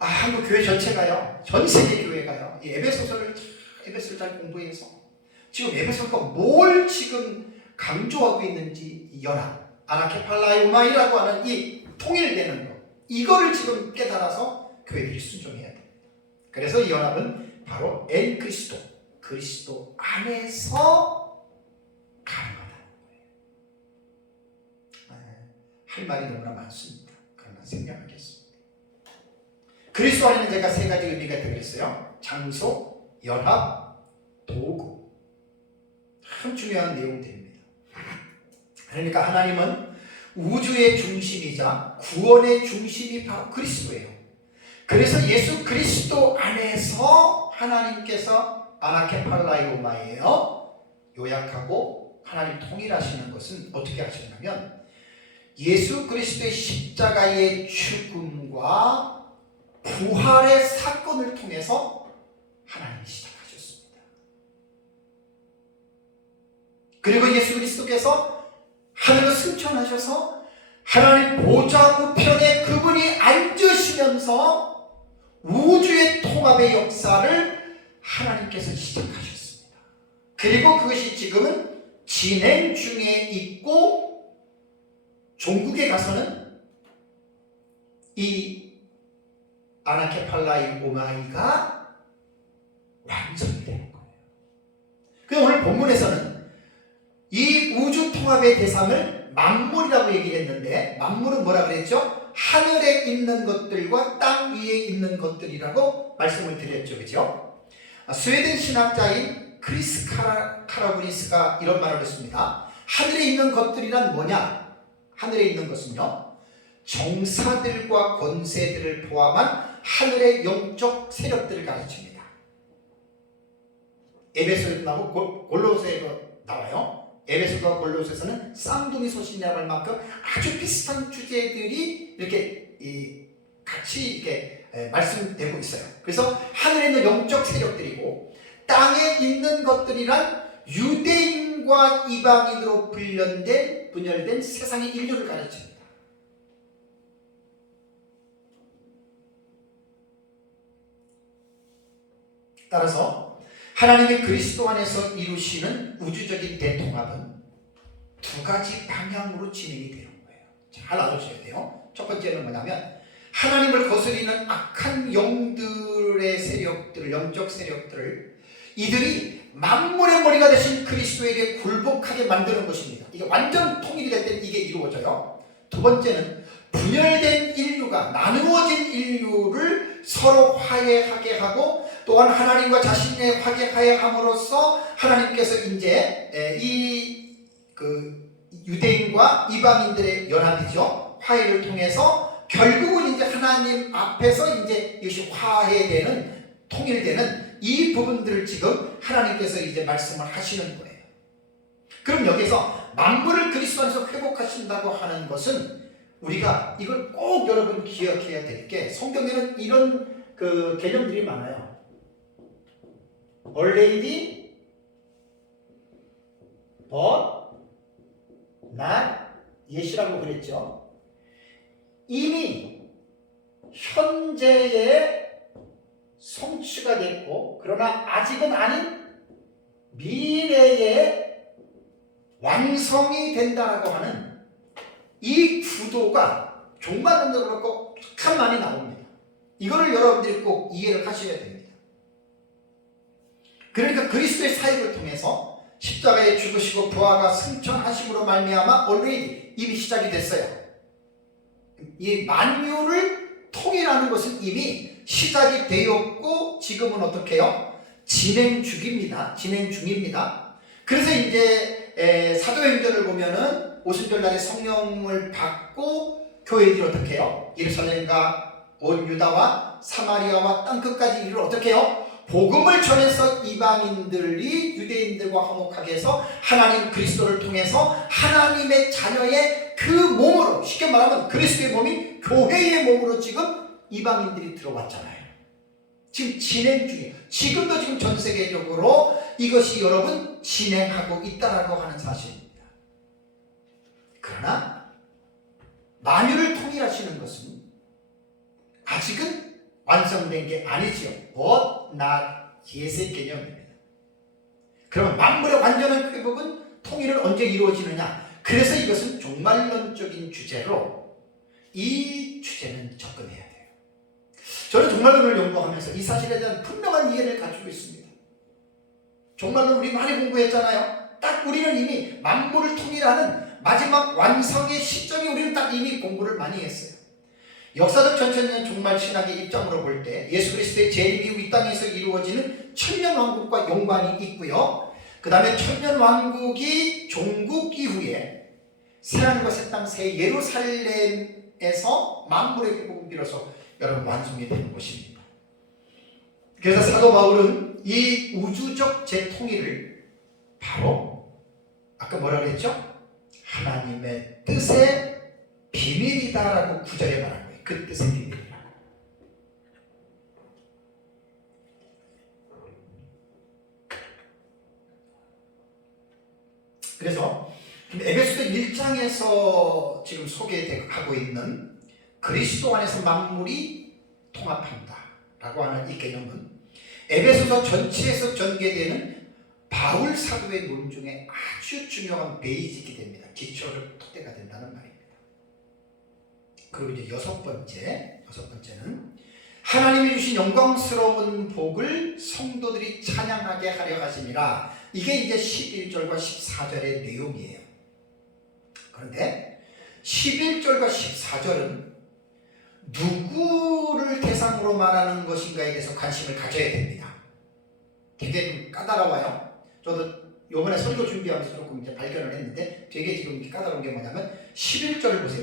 한국 교회 전체가요, 전 세계 교회가요, 이 에베소서를 잘 공부해서 지금 에베소가 뭘 지금 강조하고 있는지, 이 연합, 아나케팔라이오마이라고 하는 이 통일되는 것, 이거를 지금 깨달아서 교회들이 순종해야 됩니다. 그래서 이 연합은 바로 엔 그리스도, 그리스도 안에서 가능하다는 거예요. 할 말이 너무나 많습니다. 그러나 생략하겠습니다. 그리스도 안에는 제가 세 가지 의미가 되겠어요. 장소, 연합, 도구. 참 중요한 내용들입니다. 그러니까 하나님은 우주의 중심이자 구원의 중심이 바로 그리스도예요. 그래서 예수 그리스도 안에서 하나님께서 아나케팔라이오마예요. 요약하고 하나님 통일하시는 것은 어떻게 하셨냐면 예수 그리스도의 십자가의 죽음과 부활의 사건을 통해서 하나님이 시작하셨습니다. 그리고 예수 그리스도께서 하늘로 승천하셔서 하나님 보좌 우편에 그분이 앉으시면서 우주의 통합의 역사를 하나님께서 시작하셨습니다. 그리고 그것이 지금은 진행 중에 있고 종국에 가서는 이 아나케팔라이 오마이가 완성이 되는 거예요. 그래서 오늘 본문에서는 이 우주 통합의 대상을 만물이라고 얘기를 했는데 만물은 뭐라 그랬죠? 하늘에 있는 것들과 땅 위에 있는 것들이라고 말씀을 드렸죠. 그죠? 스웨덴 신학자인 크리스 카라브리스가 이런 말을 했습니다. 하늘에 있는 것들이란 뭐냐? 하늘에 있는 것은요, 정사들과 권세들을 포함한 하늘의 영적 세력들을 가르칩니다. 에베소에도 나오고 골로새에도 나와요. 에베소와 골로새에서는 쌍둥이 소신이라고 할 만큼 아주 비슷한 주제들이 이렇게 같이 이렇게 말씀되고 있어요. 그래서 하늘에 있는 영적 세력들이고 땅에 있는 것들이란 유대인과 이방인으로 분열된 세상의 인류를 가르칩니다. 따라서 하나님의 그리스도 안에서 이루시는 우주적인 대통합은 두 가지 방향으로 진행이 되는 거예요. 잘 알아주셔야 돼요. 첫 번째는 뭐냐면 하나님을 거스리는 악한 영들의 세력들을, 영적 세력들을 이들이 만물의 머리가 되신 그리스도에게 굴복하게 만드는 것입니다. 이게 완전 통일이 될 때 이게 이루어져요. 두 번째는 분열된 인류가, 나누어진 인류를 서로 화해하게 하고 또한 하나님과 자신의 화해함으로써 하나님께서 이제 유대인과 이방인들의 연합이죠. 화해를 통해서 결국은 이제 하나님 앞에서 이제 이것이 화해되는, 통일되는 이 부분들을 지금 하나님께서 이제 말씀을 하시는 거예요. 그럼 여기서 만물을 그리스도 안에서 회복하신다고 하는 것은 우리가 이걸 꼭 여러분 기억해야 될 게, 성경에는 이런 개념들이 많아요. already, but, not, yet이라고 그랬죠. 이미 현재의 성취가 됐고 그러나 아직은 아닌 미래의 완성이 된다라고 하는 이 구도가 종말론적으로 그렇고 참 많이 나옵니다. 이거를 여러분들이 꼭 이해를 하셔야 됩니다. 그러니까 그리스도의 사역을 통해서 십자가에 죽으시고 부활과 승천하심으로 말미암아 already 이미 시작이 됐어요. 이 만유를 통일하는 것은 이미 시작이 되었고 지금은 어떻게 해요? 진행 중입니다. 그래서 이제 사도행전을 보면은 오순절 날에 성령을 받고 교회들이 어떻게 해요? 예루살렘과 온 유다와 사마리아와 땅끝까지 이를 어떻게 해요? 복음을 전해서 이방인들이 유대인들과 화목하게 해서 하나님 그리스도를 통해서 하나님의 자녀의 그 몸으로, 쉽게 말하면 그리스도의 몸이 교회의 몸으로 지금 이방인들이 들어왔잖아요. 지금 진행 중이에요. 지금도 지금 전 세계적으로 이것이 여러분 진행하고 있다라고 하는 사실입니다. 그러나 만유를 통일하시는 것은 아직은 완성된 게 아니지요. but not yet의 개념입니다. 그러면 만물의 완전한 회복은, 통일은 언제 이루어지느냐? 그래서 이것은 종말론적인 주제로 이 주제는 접근해야 돼요. 저는 종말론을 연구하면서 이 사실에 대한 분명한 이해를 가지고 있습니다. 종말론 우리 많이 공부했잖아요. 딱 우리는 이미 만물을 통일하는 마지막 완성의 시점이 우리는 딱 이미 공부를 많이 했어요. 역사적 전천년 종말 신학의 입장으로 볼 때 예수 그리스도의 재림 이후 이 땅에서 이루어지는 천년왕국과 연관이 있고요. 그 다음에 천년왕국이 종국 이후에 새하늘과 새 땅 새 예루살렘에서 만물의 회복을 비로소 여러분 완성이 되는 것입니다. 그래서 사도 바울은 이 우주적 재통일을 바로 아까 뭐라 그랬죠? 하나님의 뜻의 비밀이다라고 9절에 말한 거예요. 그 뜻의 비밀이라고. 그래서 에베소서 1장에서 지금 소개하고 있는 그리스도 안에서 만물이 통합한다 라고 하는 이 개념은 에베소서 전체에서 전개되는 바울 사도의 논 중에 아주 중요한 베이직이 됩니다. 기초를 토대가 된다는 말입니다. 그리고 이제 여섯 번째는 하나님이 주신 영광스러운 복을 성도들이 찬양하게 하려 하심이라. 이게 이제 11절과 14절의 내용이에요. 그런데 11절과 14절은 누구를 대상으로 말하는 것인가에 대해서 관심을 가져야 됩니다. 되게 좀 까다로워요. 저도 요번에 설교 준비하면서 조금 이제 발견을 했는데 되게 지금 까다로운 게 뭐냐면 11절을 보세요.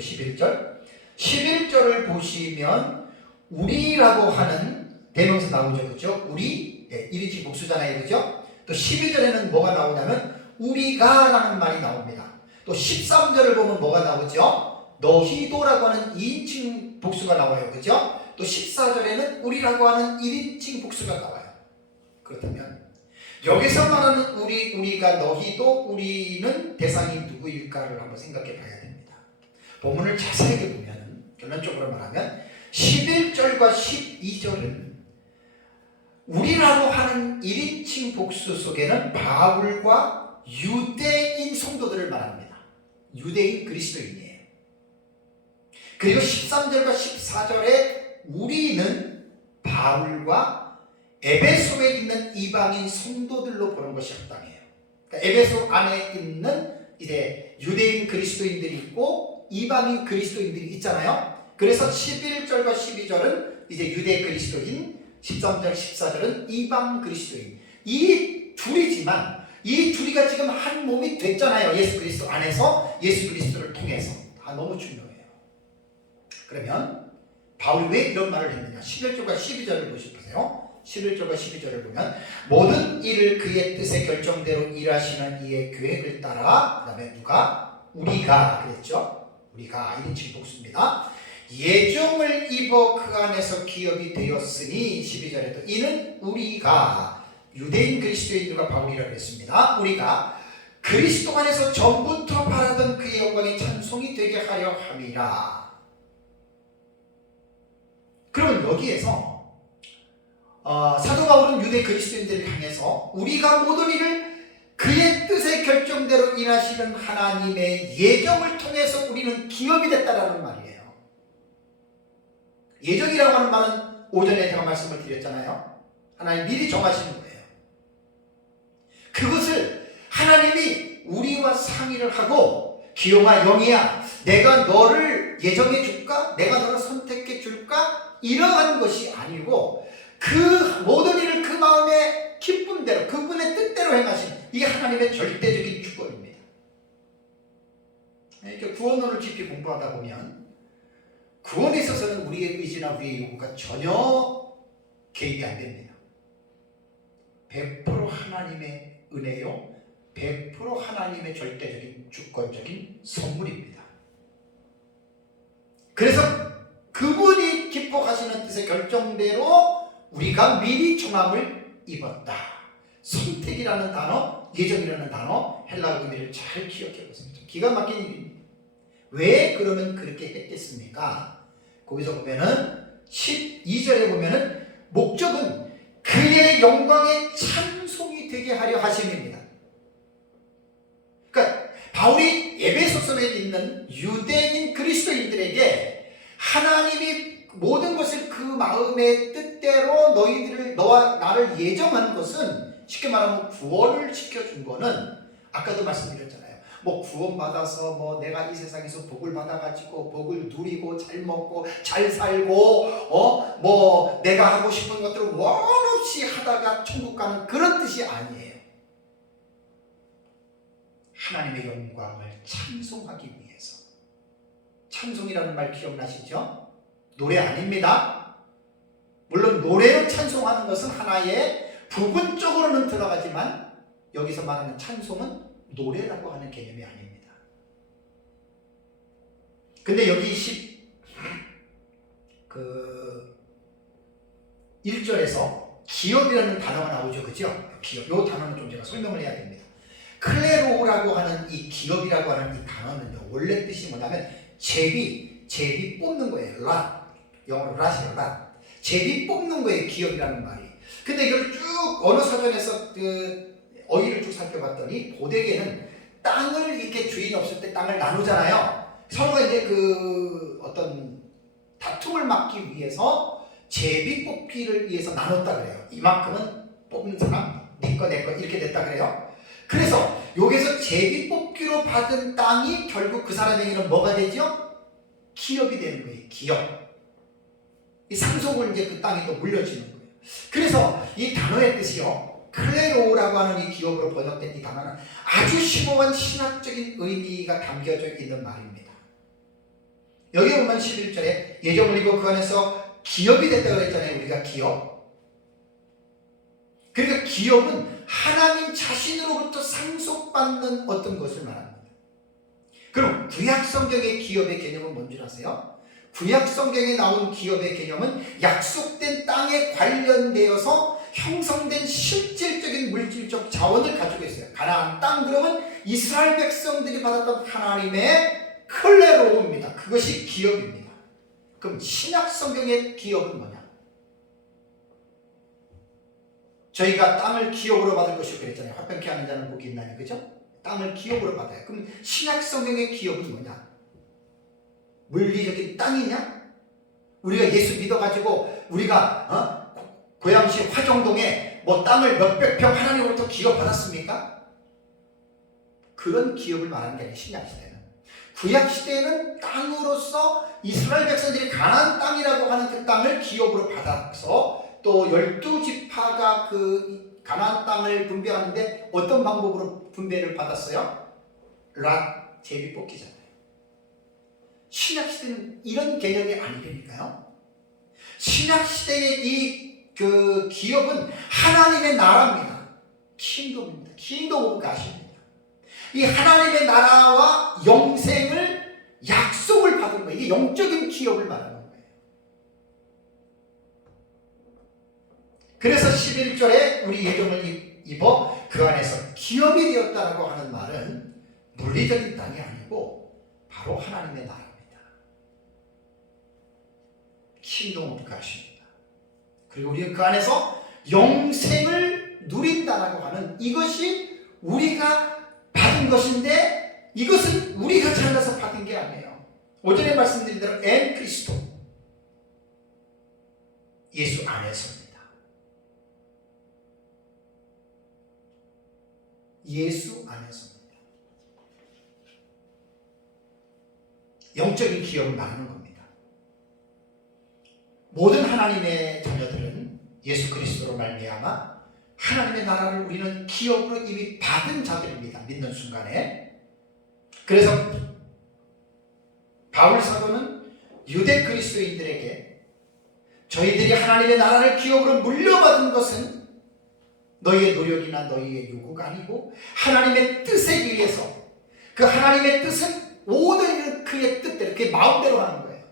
11절을 보시면 우리라고 하는 대명사 나오죠. 그죠? 우리, 1인칭 복수잖아요. 그죠? 또 12절에는 뭐가 나오냐면 우리가 라는 말이 나옵니다. 또 13절을 보면 뭐가 나오죠? 너희도라고 하는 2인칭 복수가 나와요. 그죠? 또 14절에는 우리라고 하는 1인칭 복수가 나와요. 그렇다면 여기서 말하는 우리가 너희도 우리는 대상이 누구일까를 한번 생각해 봐야 됩니다. 본문을 자세하게 보면 결론적으로 말하면 11절과 12절은 우리라고 하는 1인칭 복수 속에는 바울과 유대인 성도들을 말합니다. 유대인 그리스도인이에요. 그리고 13절과 14절에 우리는 바울과 에베소에 있는 이방인 성도들로 보는 것이 합당해요. 그러니까 에베소 안에 있는 이제 유대인 그리스도인들이 있고 이방인 그리스도인들이 있잖아요. 그래서 11절과 12절은 이제 유대 그리스도인, 13절, 14절은 이방 그리스도인. 이 둘이지만 이 둘이가 지금 한 몸이 됐잖아요. 예수 그리스도 안에서 예수 그리스도를 통해서. 다 너무 중요해요. 그러면 바울이 왜 이런 말을 했느냐? 11절과 12절을 보시보세요. 11절과 12절을 보면 모든 일을 그의 뜻의 결정대로 일하시는 이의 계획을 따라, 그 다음에 누가? 우리가 그랬죠? 우리가 1인칭 복수입니다. 예정을 입어 그 안에서 기업이 되었으니 12절에도 이는 우리가 유대인 그리스도인들과 바울이라고 했습니다. 우리가 그리스도 안에서 전부터 바라던 그의 영광의 찬송이 되게 하려 함이라. 그러면 여기에서 사도 바울은 유대 그리스도인들을 향해서 우리가 모든 일을 그의 뜻의 결정대로 일하시는 하나님의 예정을 통해서 우리는 기업이 됐다라는 말이에요. 예정이라고 하는 말은 오전에 제가 말씀을 드렸잖아요. 하나님 미리 정하시는 거예요. 그것을 하나님이 우리와 상의를 하고 기용아 영이야 내가 너를 예정해 줄까? 내가 너를 선택해 줄까? 이러한 것이 아니고 그 모든 일을 그 마음의 기쁨대로 그분의 뜻대로 행하신 이게 하나님의 절대적인 주권입니다. 이렇게 구원론을 깊이 공부하다 보면 구원에 있어서는 우리의 의지나 우리의 요구가 전혀 개입이 안 됩니다. 100% 하나님의 은혜요 100% 하나님의 절대적인 주권적인 선물입니다. 그래서 그분이 기뻐하시는 뜻의 결정대로 우리가 미리 정함을 입었다. 선택이라는 단어, 예정이라는 단어, 헬라 의미를 잘 기억해 보세요. 기가 막힌 일입니다. 왜 그러면 그렇게 했겠습니까? 거기서 보면은 12절에 보면은 목적은 그의 영광의 찬송이 되게 하려 하심입니다. 그러니까 바울이 에베소서에 있는 유대인 그리스도인들에게 하나님이 모든 것을 그 마음의 뜻대로 너와 나를 예정한 것은 쉽게 말하면 구원을 시켜준 거는 아까도 말씀드렸잖아요. 뭐 구원받아서 뭐 내가 이 세상에서 복을 받아가지고 복을 누리고 잘 먹고 잘 살고 뭐 내가 하고 싶은 것들을 원 없이 하다가 천국 가는 그런 뜻이 아니에요. 하나님의 영광을 찬송하기 위해서. 찬송이라는 말 기억나시죠? 노래 아닙니다. 물론 노래로 찬송하는 것은 하나의 부분적으로는 들어가지만 여기서 말하는 찬송은 노래라고 하는 개념이 아닙니다. 근데 여기 1절에서 기업이라는 단어가 나오죠. 그죠? 기업. 이 단어는 좀 제가 설명을 해야 됩니다. 클레로라고 하는 이 기업이라고 하는 이 단어는요, 원래 뜻이 뭐냐면 제비 뽑는 거예요. 영어로 랏이에요. 랏. 제비 뽑는 거예요. 기업이라는 말이. 근데 이걸 쭉 어느 사전에서 어휘를 쭉 살펴봤더니 고대계는 땅을 이렇게 주인이 없을 때 땅을 나누잖아요. 서로가 이제 어떤 다툼을 막기 위해서 제비 뽑기를 위해서 나눴다 그래요. 이만큼은 뽑는 사람, 네 거, 내 거 이렇게 됐다 그래요. 그래서 여기서 제비 뽑기로 받은 땅이 결국 그 사람에게는 뭐가 되죠? 기업이 되는 거예요. 기업. 이 상속을 이제 그 땅에 또 물려주는 거예요. 그래서 이 단어의 뜻이요, 클레로라고 하는 이 기업으로 번역된 이 단어는 아주 심오한 신학적인 의미가 담겨져 있는 말입니다. 여기 보면 11절에 예정을 입어 그 안에서 기업이 됐다고 그랬잖아요. 우리가 기업. 그러니까 기업은 하나님 자신으로부터 상속받는 어떤 것을 말합니다. 그럼 구약 성경의 기업의 개념은 뭔지 아세요? 구약 성경에 나온 기업의 개념은 약속된 땅에 관련되어서 형성된 실질적인 물질적 자원을 가지고 있어요. 가나안 땅 그러면 이스라엘 백성들이 받았던 하나님의 클레로입니다. 그것이 기업입니다. 그럼 신약 성경의 기업은 뭐냐? 저희가 땅을 기업으로 받을 것이고 그랬잖아요. 화평케 하는 자는 복이 있나니, 그죠? 땅을 기업으로 받아요. 그럼 신약 성경의 기업은 뭐냐? 물리적인 땅이냐? 우리가 예수 믿어가지고 우리가 고양시 화정동에 뭐 땅을 몇백 평 하나님으로부터 기업 받았습니까? 그런 기업을 말하는 게 아니에요. 신약 시대는. 구약 시대에는 땅으로서 이스라엘 백성들이 가나안 땅이라고 하는 그 땅을 기업으로 받아서 또 12지파가 그 가나안 땅을 분배하는데 어떤 방법으로 분배를 받았어요? 제비 뽑기잖아요. 신약시대는 이런 개념이 아니니까요. 신약시대의 그 기업은 하나님의 나라입니다. 킹덤입니다. 킹덤 오브 갓입니다. 이 하나님의 나라와 영생을 약속을 받은 거예요. 이게 영적인 기업을 말하는 거예요. 그래서 11절에 우리 예정을 입어 그 안에서 기업이 되었다라고 하는 말은 물리적인 땅이 아니고 바로 하나님의 나라입니다. 킹덤 오브 갓입니다. 그리고 우리는 그 안에서 영생을 누린다라고 하는 이것이 우리가 받은 것인데 이것은 우리가 잘나서 받은 게 아니에요. 오전에 말씀드린 대로 엔 그리스도, 예수 안에서입니다. 예수 안에서입니다. 영적인 기업을 말하는 겁니다. 모든 하나님의 자녀들은 예수 그리스도로 말미암아 하나님의 나라를 우리는 기업으로 이미 받은 자들입니다. 믿는 순간에. 그래서 바울 사도는 유대 그리스도인들에게 저희들이 하나님의 나라를 기업으로 물려받은 것은 너희의 노력이나 너희의 요구가 아니고 하나님의 뜻에 의해서, 그 하나님의 뜻은 모든 그의 뜻대로, 그의 마음대로 하는 거예요.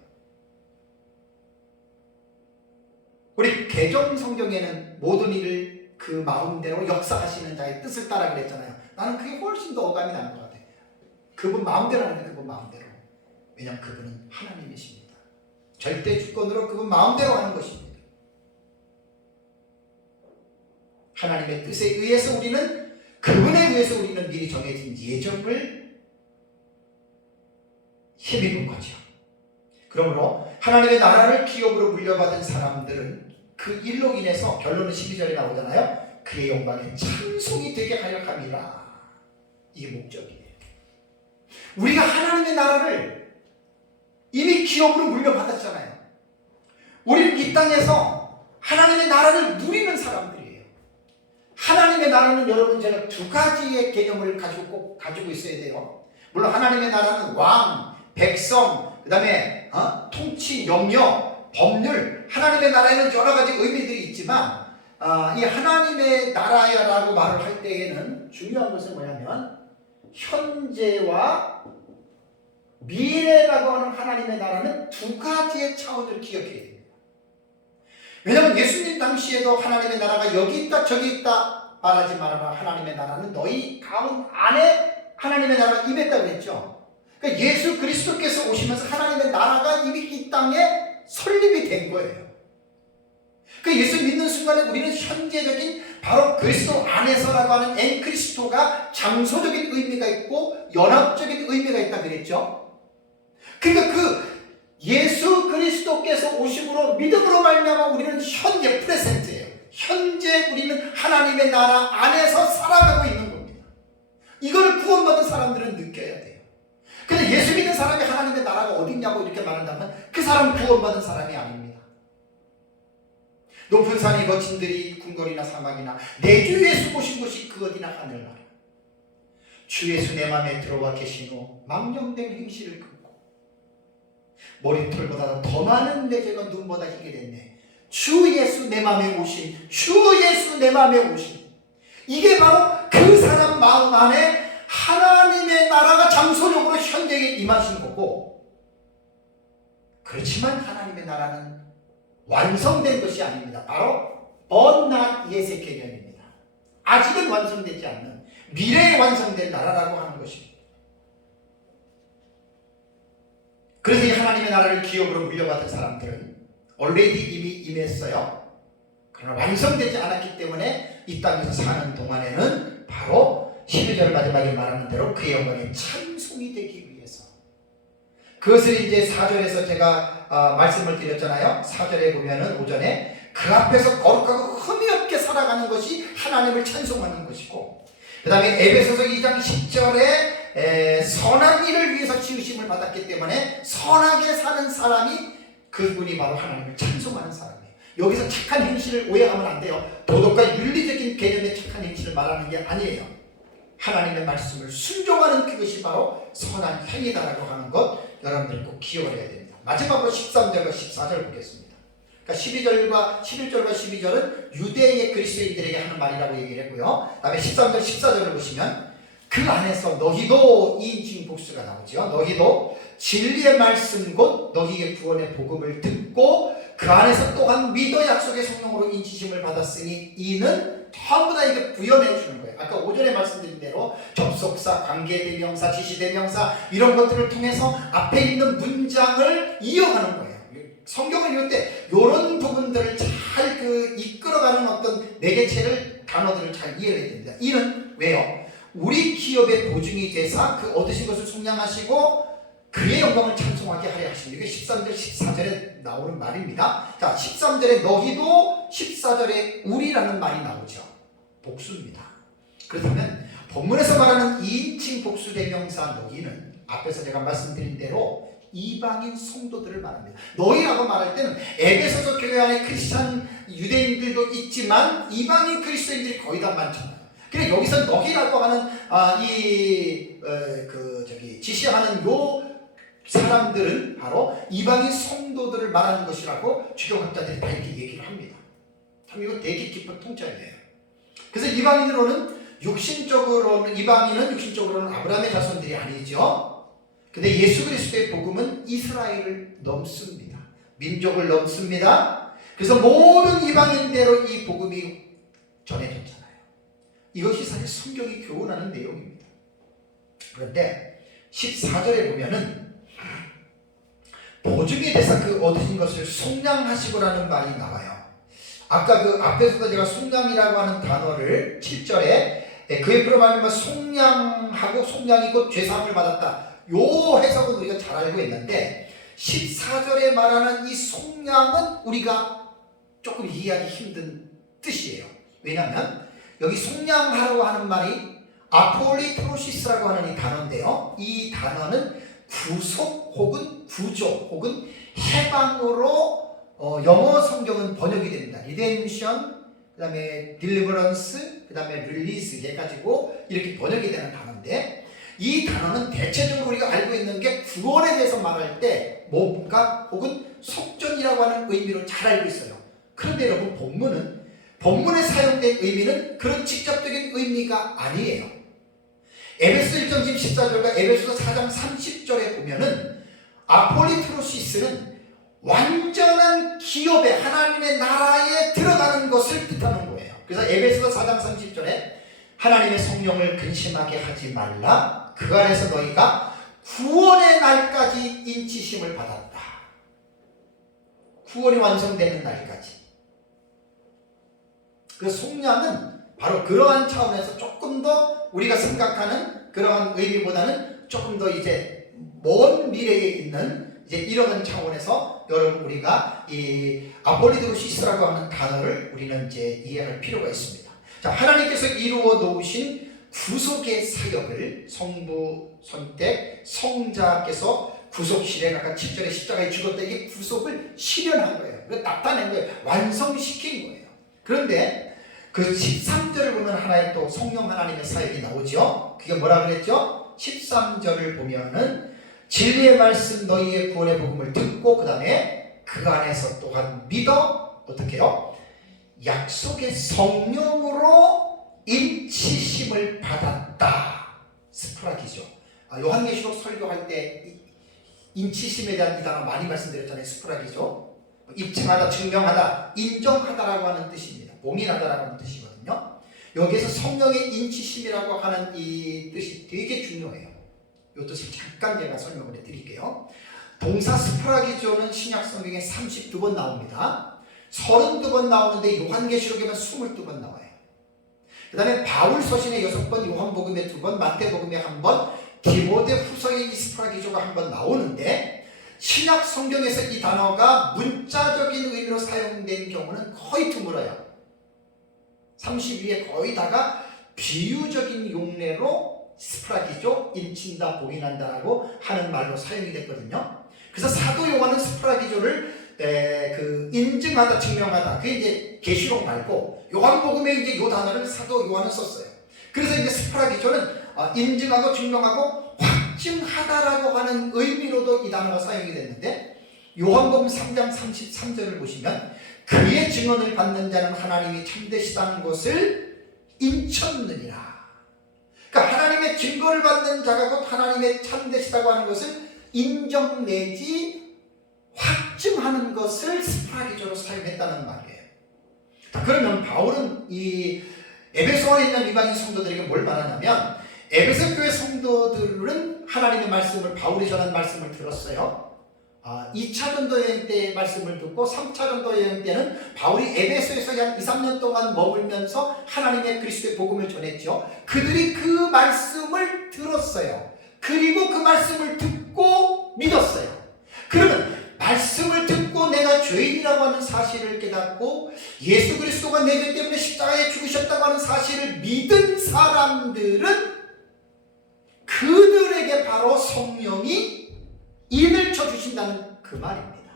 우리 개정 성경에는 모든 일을 그 마음대로 역사하시는 자의 뜻을 따라 그랬잖아요. 나는 그게 훨씬 더 어감이 나는 것 같아요. 그분 마음대로 하는데 그분 마음대로. 왜냐하면 그분은 하나님이십니다. 절대 주권으로 그분 마음대로 하는 것입니다. 하나님의 뜻에 의해서 우리는, 그분에 의해서 우리는 미리 정해진 예정을 힘입은 거죠. 그러므로 하나님의 나라를 기업으로 물려받은 사람들은 그 일로 인해서 결론은 12절에 나오잖아요. 그의 영광에 찬송이 되게 하려 함이라. 이게 목적이에요. 우리가 하나님의 나라를 이미 기업으로 물려받았잖아요. 우리는 이 땅에서 하나님의 나라를 누리는 사람들이에요. 하나님의 나라는 여러분 제가 두 가지의 개념을 꼭 가지고 있어야 돼요. 물론 하나님의 나라는 왕, 백성, 그 다음에 통치, 영역, 법률, 하나님의 나라에는 여러 가지 의미들이 있지만 이 하나님의 나라야라고 말을 할 때에는 중요한 것은 뭐냐면 현재와 미래라고 하는 하나님의 나라는 두 가지의 차원을 기억해야 됩니다. 왜냐하면 예수님 당시에도 하나님의 나라가 여기 있다 저기 있다 말하지 말아라. 하나님의 나라는 너희 가운 안에 하나님의 나라가 임했다고 그랬죠. 그러니까 예수 그리스도께서 오시면서 하나님의 나라가 이미 이 땅에 설립이 된 거예요. 그 예수 믿는 순간에 우리는 현재적인 바로 그리스도 안에서라고 하는 엔크리스토가 장소적인 의미가 있고 연합적인 의미가 있다 그랬죠. 그러니까 그 예수 그리스도께서 오심으로 믿음으로 말미암아 우리는 현재 프레젠트예요. 현재 우리는 하나님의 나라 안에서 살아가고 있는 겁니다. 이걸 구원받은 사람들은 느껴야 돼요. 근데 예수 믿는 사람이 하나님의 나라가 어디 있냐고 이렇게 말한다면 그 사람은 구원받은 사람이 아닙니다. 높은 산이 거친 들이 궁궐이나 사막이나 내 주 예수 보신 곳이 그 어디나 하늘나라. 주 예수 내 맘에 들어와 계신 후 망령된 행실을 긋고 머리털보다 더 많은 내 죄가 눈보다 희게 됐네. 주 예수 내 맘에 오신, 주 예수 내 맘에 오신, 이게 바로 그 사람 마음 안에 하나님의 나라가 장소적으로 현재에 임하신 거고, 그렇지만 하나님의 나라는 완성된 것이 아닙니다. 바로 but not yet의 개념입니다. 아직은 완성되지 않는 미래에 완성된 나라라고 하는 것입니다. 그래서 이 하나님의 나라를 기업으로 물려받은 사람들은 already 이미 임했어요. 그러나 완성되지 않았기 때문에 이 땅에서 사는 동안에는 바로 12절 마지막에 말하는 대로 그의 영광에 찬송이 되기 위해서, 그것을 이제 4절에서 제가 말씀을 드렸잖아요. 4절에 보면은 오전에 그 앞에서 거룩하고 흠이 없게 살아가는 것이 하나님을 찬송하는 것이고, 그 다음에 에베소서 2장 10절에 선한 일을 위해서 지으심을 받았기 때문에 선하게 사는 사람이 그분이 바로 하나님을 찬송하는 사람이에요. 여기서 착한 행실을 오해하면 안 돼요. 도덕과 윤리적인 개념의 착한 행실을 말하는 게 아니에요. 하나님의 말씀을 순종하는 그것이 바로 선한 행위다라고 하는 것 여러분들이 꼭 기억을 해야 됩니다. 마지막으로 13절과 14절 보겠습니다. 그러니까 11절과 12절은 유대의 그리스도인들에게 하는 말이라고 얘기를 했고요. 그 다음에 13절 14절을 보시면 그 안에서 너희도, 이인칭 복수가 나오죠. 너희도 진리의 말씀 곧 너희의 구원의 복음을 듣고 그 안에서 또한 믿어 약속의 성령으로 인치심을 받았으니 이는 전부 다 이게 부연해 주는 거예요. 아까 오전에 말씀드린 대로 접속사, 관계대명사, 지시대명사 이런 것들을 통해서 앞에 있는 문장을 이어가는 거예요. 성경을 읽을 때 이런 부분들을 잘 이끌어가는 어떤 매개체를, 단어들을 잘 이해해야 됩니다. 이는 왜요? 우리 기업의 보증이 되사 그 얻으신 것을 속량하시고 그의 영광을 찬송하게 하려 하십니다. 이게 13절 14절에 나오는 말입니다. 자, 13절에 너희도, 14절에 우리라는 말이 나오죠. 복수입니다. 그렇다면 본문에서 말하는 2인칭 복수 대명사 너희는 앞에서 제가 말씀드린 대로 이방인 성도들을 말합니다. 너희라고 말할 때는 에베소서 교회 안에 크리스찬 유대인들도 있지만 이방인 그리스도인들이 거의 다 많잖아요. 그래 여기서 너희라고 하는 지시하는 요 사람들은 바로 이방인 성도들을 말하는 것이라고 주교학자들이 다 이렇게 얘기를 합니다. 참 이거 되게 깊은 통찰이에요. 그래서 이방인은 육신적으로는 아브라함의 자손들이 아니죠. 근데 예수 그리스도의 복음은 이스라엘을 넘습니다. 민족을 넘습니다. 그래서 모든 이방인대로 이 복음이 전해졌잖아요. 이것이 사실 성경이 교훈하는 내용입니다. 그런데 14절에 보면은 보증이 돼서 그 얻으신 것을 속량하시고라는 말이 나와요. 아까 그 앞에서도 제가 속량이라고 하는 단어를 7절에 그의 피로 말미암아 속량하고 속량이 곧 죄사함을 받았다. 요 해석은 우리가 잘 알고 있는데 14절에 말하는 이 속량은 우리가 조금 이해하기 힘든 뜻이에요. 왜냐하면 여기 속량하라고 하는 말이 아폴리트로시스라고 하는 이 단어인데요. 이 단어는 구속 혹은 구조 혹은 해방으로 영어 성경은 번역이 됩니다. 리덴션, 그 다음에 딜리버런스, 그 다음에 릴리스 해가지고 이렇게 번역이 되는 단어인데, 이 단어는 대체적으로 우리가 알고 있는 게 구원에 대해서 말할 때 뭔가 혹은 속전이라고 하는 의미로 잘 알고 있어요. 그런데 여러분, 본문에 사용된 의미는 그런 직접적인 의미가 아니에요. 에베소 1장 14절과 에베소서 4장 30절에 보면은 아폴리트로시스는 완전한 기업에, 하나님의 나라에 들어가는 것을 뜻하는 거예요. 그래서 에베소서 4장 30절에 하나님의 성령을 근심하게 하지 말라. 그 안에서 너희가 구원의 날까지 인치심을 받았다. 구원이 완성되는 날까지. 그 속량은 바로 그러한 차원에서 조금 더 우리가 생각하는 그러한 의미보다는 조금 더 이제 먼 미래에 있는 이제 이런 차원에서 여러분 우리가 이 아폴리드로시스라고 하는 단어를 우리는 이제 이해할 필요가 있습니다. 자, 하나님께서 이루어 놓으신 구속의 사역을 성부, 선택, 성자께서 구속 실행, 아까 7절에 십자가에 죽었다, 이게 구속을 실현한 거예요. 나타낸 거예요. 완성시킨 거예요. 그런데 그 13절을 보면 하나의 또 성령 하나님의 사역이 나오죠. 그게 뭐라 그랬죠? 13절을 보면은 진리의 말씀 너희의 구원의 복음을 듣고 그 다음에 그 안에서 또한 믿어 어떻게 해요? 약속의 성령으로 인치심을 받았다. 스프라기죠. 요한계시록 설교할 때 인치심에 대한 이 단어 많이 말씀드렸잖아요. 스프라기죠. 입증하다, 증명하다, 인정하다라고 하는 뜻입니다. 봉인하다라고 하는 뜻이거든요. 여기에서 성령의 인치심이라고 하는 이 뜻이 되게 중요해요. 이 뜻을 잠깐 제가 설명을 해드릴게요. 동사 스프라기조는 신약 성경에 32번 나옵니다. 32번 나오는데 요한계시록에만 22번 나와요. 그 다음에 바울 서신에 6번, 요한복음에 2번, 마태복음에 1번, 디모데 후서에 이 스프라기조가 1번 나오는데, 신약 성경에서 이 단어가 문자적인 의미로 사용된 경우는 거의 드물어요. 32에 거의 다가 비유적인 용례로 스프라기조, 인친다, 봉인한다라고 하는 말로 사용이 됐거든요. 그래서 사도 요한은 스프라기조를 인증하다, 증명하다, 그게 이제 계시록 말고 요한복음에 이제 요 단어를 사도 요한은 썼어요. 그래서 이제 스프라기조는 인증하고 증명하고 확증하다라고 하는 의미로도 이 단어가 사용이 됐는데, 요한복음 3장 33절을 보시면 그의 증언을 받는 자는 하나님이 참되시다는 것을 인쳤느니라. 그러니까 하나님의 증거를 받는 자가 곧 하나님의 참되시다고 하는 것을 인정 내지 확증하는 것을 스프라기조로 사용했다는 말이에요. 그러면 바울은 이 에베소에 있는 이방인 성도들에게 뭘 말하냐면, 에베소 교회 성도들은 하나님의 말씀을, 바울이 전한 말씀을 들었어요. 2차 전도 여행 때의 말씀을 듣고 3차 전도 여행 때는 바울이 에베소에서 약 2, 3년 동안 머물면서 하나님의 그리스도의 복음을 전했죠. 그들이 그 말씀을 들었어요. 그리고 그 말씀을 듣고 믿었어요. 그러면 말씀을 듣고 내가 죄인이라고 하는 사실을 깨닫고 예수 그리스도가 내 죄 때문에 십자가에 죽으셨다고 하는 사실을 믿은 사람들은 그들에게 바로 성령이 인을 쳐주신다는 그 말입니다.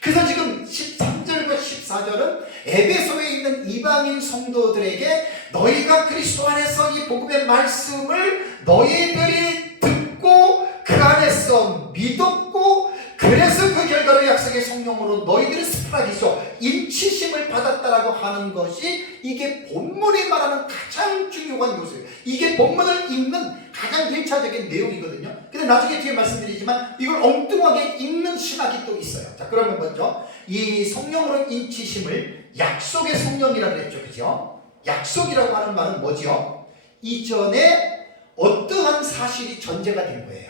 그래서 지금 13절과 14절은 에베소에 있는 이방인 성도들에게 너희가 그리스도 안에서 이 복음의 말씀을 너희들이 듣고 그 안에서 믿었고 그래서 그 결과로 약속의 성령으로 너희들은 스프라기죠, 인치심을 받았다라고 하는 것이 이게 본문이 말하는 가장 중요한 요소예요. 이게 본문을 읽는 가장 1차적인 내용이거든요. 근데 나중에 뒤에 말씀드리지만 이걸 엉뚱하게 읽는 신학이 또 있어요. 자, 그러면 먼저 이 성령으로 인치심을 약속의 성령이라고 그랬죠. 그죠? 약속이라고 하는 말은 뭐죠? 이전에 어떠한 사실이 전제가 된 거예요.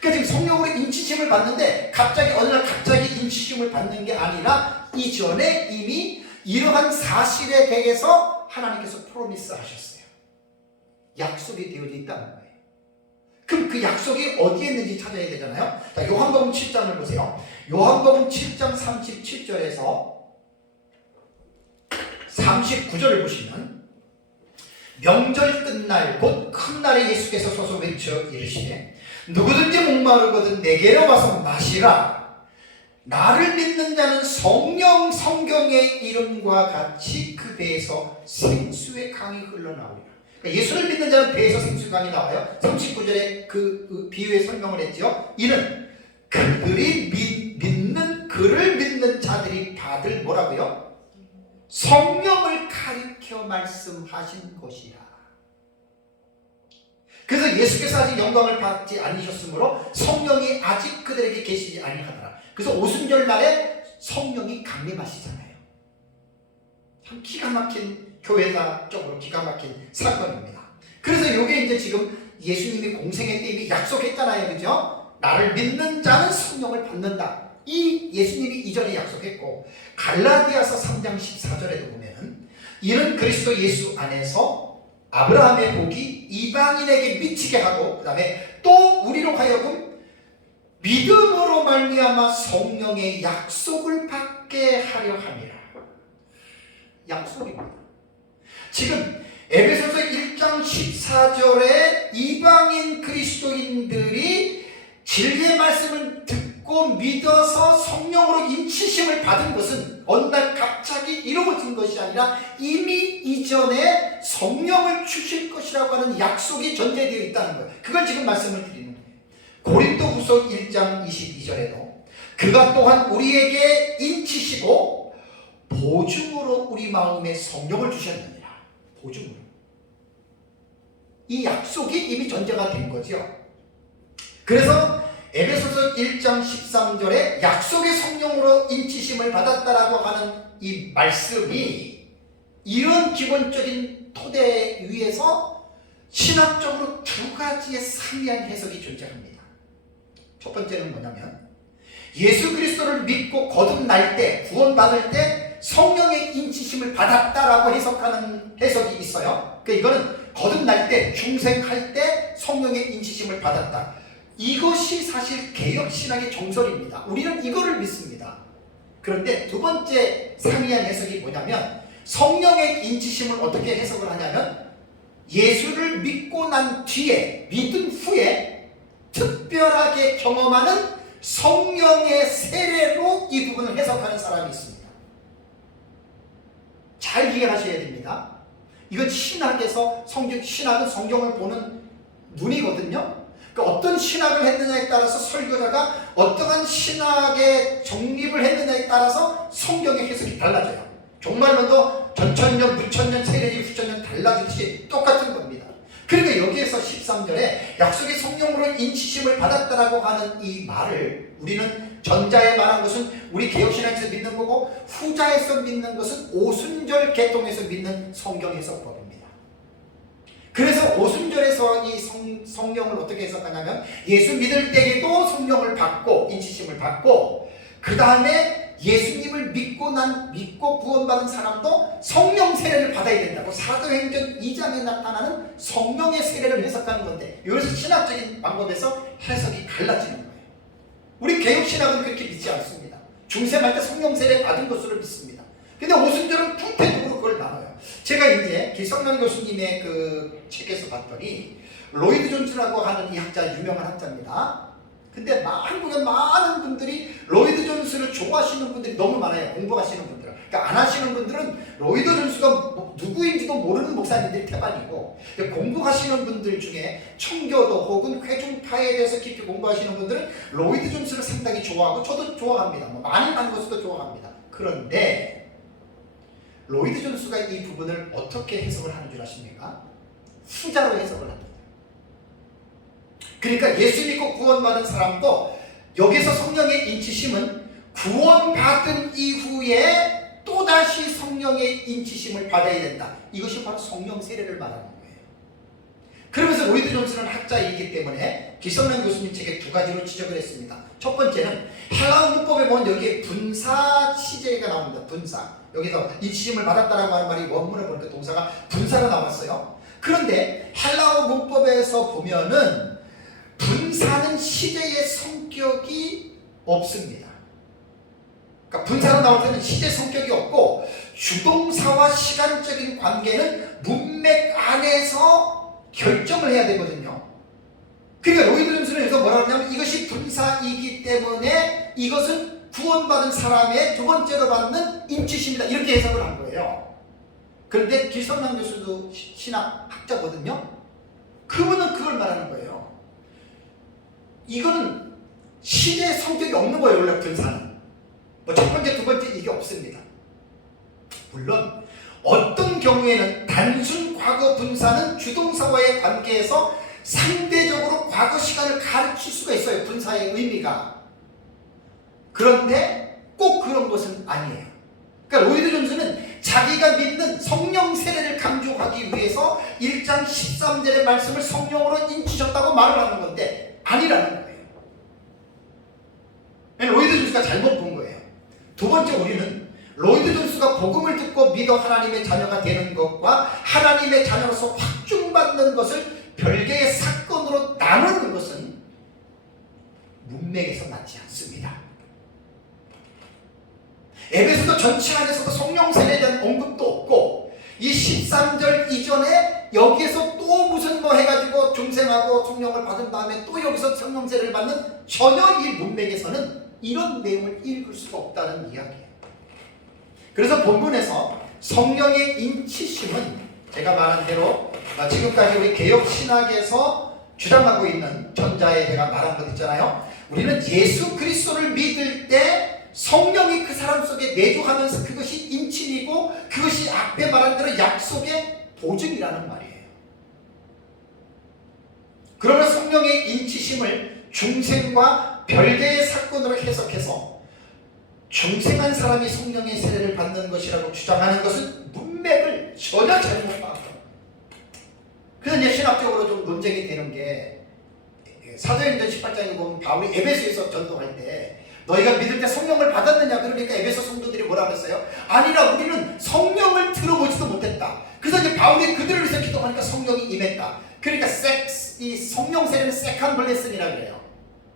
그러니까 지금 성령으로 인치심을 받는데 갑자기 어느 날 갑자기 인치심을 받는 게 아니라 이전에 이미 이러한 사실에 대해서 하나님께서 프로미스 하셨어요. 약속이 되어져 있다는 거예요. 그럼 그 약속이 어디에 있는지 찾아야 되잖아요. 자, 요한복음 7장을 보세요. 요한복음 7장 37절에서 39절을 보시면 명절 끝날 곧 큰 날에 예수께서 서서 외쳐 이르시되 누구든지 목마르거든 내게로 와서 마시라. 나를 믿는 자는 성경의 이름과 같이 그 배에서 생수의 강이 흘러나오리라. 그러니까 예수를 믿는 자는 배에서 생수의 강이 나와요. 39절에 그 비유의 설명을 했죠. 이는 그들이 그를 믿는 자들이 받을 뭐라고요? 성령을 가리켜 말씀하신 것이라. 그래서 예수께서 아직 영광을 받지 않으셨으므로 성령이 아직 그들에게 계시지 아니하더라. 그래서 오순절 날에 성령이 강림하시잖아요. 참 기가 막힌 교회사적으로 기가 막힌 사건입니다. 그래서 이게 이제 지금 예수님이 공생애 때 이미 약속했잖아요. 그죠? 나를 믿는 자는 성령을 받는다. 이 예수님이 이전에 약속했고, 갈라디아서 3장 14절에도 보면 이는 그리스도 예수 안에서 아브라함의 복이 이방인에게 미치게 하고, 그 다음에 또 우리로 하여금 믿음으로 말미암아 성령의 약속을 받게 하려 함이라. 약속입니다. 지금 에베소서 1장 14절에 이방인 그리스도인들이 진리의 말씀을 듣고 믿어서 성령으로 인치심을 받은 것은 어느 날 갑자기 이루어진 것이 아니라 이미 이전에 성령을 주실 것이라고 하는 약속이 전제되어 있다는 거예요. 그걸 지금 말씀을 드리는 거예요. 고린도후서 1장 22절에도 그가 또한 우리에게 인치시고 보증으로 우리 마음에 성령을 주셨느니라. 보증으로. 이 약속이 이미 전제가 된 거죠. 그래서 에베소서 1장 13절에 약속의 성령으로 인치심을 받았다라고 하는 이 말씀이 이런 기본적인 토대 위에서 신학적으로 두 가지의 상이한 해석이 존재합니다. 첫 번째는 뭐냐면 예수 그리스도를 믿고 거듭날 때, 구원받을 때 성령의 인치심을 받았다라고 해석하는 해석이 있어요. 그러니까 이거는 거듭날 때, 중생할 때 성령의 인치심을 받았다. 이것이 사실 개혁신학의 정설입니다. 우리는 이거를 믿습니다. 그런데 두 번째 상이한 해석이 뭐냐면 성령의 인치심을 어떻게 해석을 하냐면 예수를 믿고 난 뒤에, 믿은 후에 특별하게 경험하는 성령의 세례로 이 부분을 해석하는 사람이 있습니다. 잘 이해하셔야 됩니다. 이건 신학에서 신학은 성경을 보는 눈이거든요. 어떤 신학을 했느냐에 따라서 설교자가 어떠한 신학에 정립을 했느냐에 따라서 성경의 해석이 달라져요. 종말론도 전천년, 무천년, 세례지, 후천년 달라지듯이 똑같은 겁니다. 그러니까 여기에서 13절에 약속의 성령으로 인치심을 받았다라고 하는 이 말을 우리는 전자에 말한 것은 우리 개혁신학에서 믿는 거고 후자에서 믿는 것은 오순절 개통에서 믿는 성경 해석법입니다. 그래서 오순절에서 이 성령을 어떻게 해석하냐면 예수 믿을 때에도 성령을 받고 인치심을 받고 그 다음에 예수님을 믿고 구원받은 사람도 성령 세례를 받아야 된다고 사도행전 2장에 나타나는 성령의 세례를 해석하는 건데 여기서 신학적인 방법에서 해석이 갈라지는 거예요. 우리 개혁신학은 그렇게 믿지 않습니다. 중생할 때 성령 세례 받은 것으로 믿습니다. 근데 오순절은 통태적으로 그걸 나눠요. 제가 이제 기성명 교수님의 그 책에서 봤더니 로이드 존스라고 하는 이 학자, 유명한 학자입니다. 근데 한국에 많은 분들이 로이드 존스를 좋아하시는 분들이 너무 많아요. 공부하시는 분들은. 그러니까 안 하시는 분들은 로이드 존스가 누구인지도 모르는 목사님들이 태반이고, 공부하시는 분들 중에 청교도 혹은 회중파에 대해서 깊이 공부하시는 분들은 로이드 존스를 상당히 좋아하고 저도 좋아합니다. 많이 한 것도 좋아합니다. 그런데 로이드 존스가 이 부분을 어떻게 해석을 하는 줄 아십니까? 후자로 해석을 합니다. 그러니까 예수 믿고 구원받은 사람도 여기서 성령의 인치심은 구원받은 이후에 또다시 성령의 인치심을 받아야 된다. 이것이 바로 성령 세례를 말하는 거예요. 그러면서 로이드 존스는 학자이기 때문에 기성명 교수님 책에 두 가지로 지적을 했습니다. 첫 번째는 헬라어 문법에 보면 여기에 분사 시제가 나옵니다. 분사. 여기서 인치심을 받았다라고 하는 말이 원문을 보니까 동사가 분사가 나왔어요. 그런데 헬라어 문법에서 보면은 분사는 시제의 성격이 없습니다. 그러니까 분사로 나올 때는 시제 성격이 없고 주동사와 시간적인 관계는 문맥 안에서 결정을 해야 되거든요. 그러니까 로이드 존슨은 여기서 뭐라고 하냐면 이것이 분사이기 때문에 이것은 구원받은 사람의 두 번째로 받는 인치심이다, 이렇게 해석을 한 거예요. 그런데 길성남 교수도 신학학자거든요. 그분은 그걸 말하는 거예요. 이거는 시제 성격이 없는 거예요. 원래 분사는 뭐 첫 번째, 두 번째 이게 없습니다. 물론 어떤 경우에는 단순 과거 분사는 주동사와의 관계에서 상대적으로 과거 시간을 가르칠 수가 있어요. 분사의 의미가. 그런데 꼭 그런 것은 아니에요. 그러니까 로이드 존슨은 자기가 믿는 성령 세례를 강조하기 위해서 1장 13절의 말씀을 성령으로 인치셨다고 말을 하는 건데 아니라는 거예요. 로이드 존스가 잘못 본 거예요. 두 번째, 우리는 로이드 존스가 복음을 듣고 믿어 하나님의 자녀가 되는 것과 하나님의 자녀로서 확증받는 것을 별개의 사건으로 나누는 것은 문맥에서 맞지 않습니다. 에베소서 전체 안에서도 성령 세례에 대한 언급도 없고 이 13절 이전에 여기에서 또 무슨 뭐 해가지고 중생하고 성령을 받은 다음에 또 여기서 성령 세례를 받는 전혀 이 문맥에서는 이런 내용을 읽을 수가 없다는 이야기예요. 그래서 본문에서 성령의 인치심은 제가 말한 대로 지금까지 우리 개혁신학에서 주장하고 있는 전자에 제가 말한 것 있잖아요. 우리는 예수 그리스도를 믿을 때 성령이 그 사람 속에 내주하면서 그것이 인침이고 그것이 앞에 말한 대로 약속의 보증이라는 말이에요. 그러면 성령의 인치심을 중생과 별개의 사건으로 해석해서 중생한 사람이 성령의 세례를 받는 것이라고 주장하는 것은 문맥을 전혀 잘못 파악합니다. 그래서 이제 신학적으로 좀 논쟁이 되는 게 사도행전 18장에 보면 바울이 에베소에서 전도할 때 너희가 믿을 때 성령을 받았느냐, 그러니까 에베소 성도들이 뭐라 그랬어요? 아니라 우리는 성령을 들어보지도 못했다. 그래서 이제 바울이 그들을 위해서 기도하니까 성령이 임했다. 그러니까 이 성령 세례는 세컨 블레싱이라 그래요.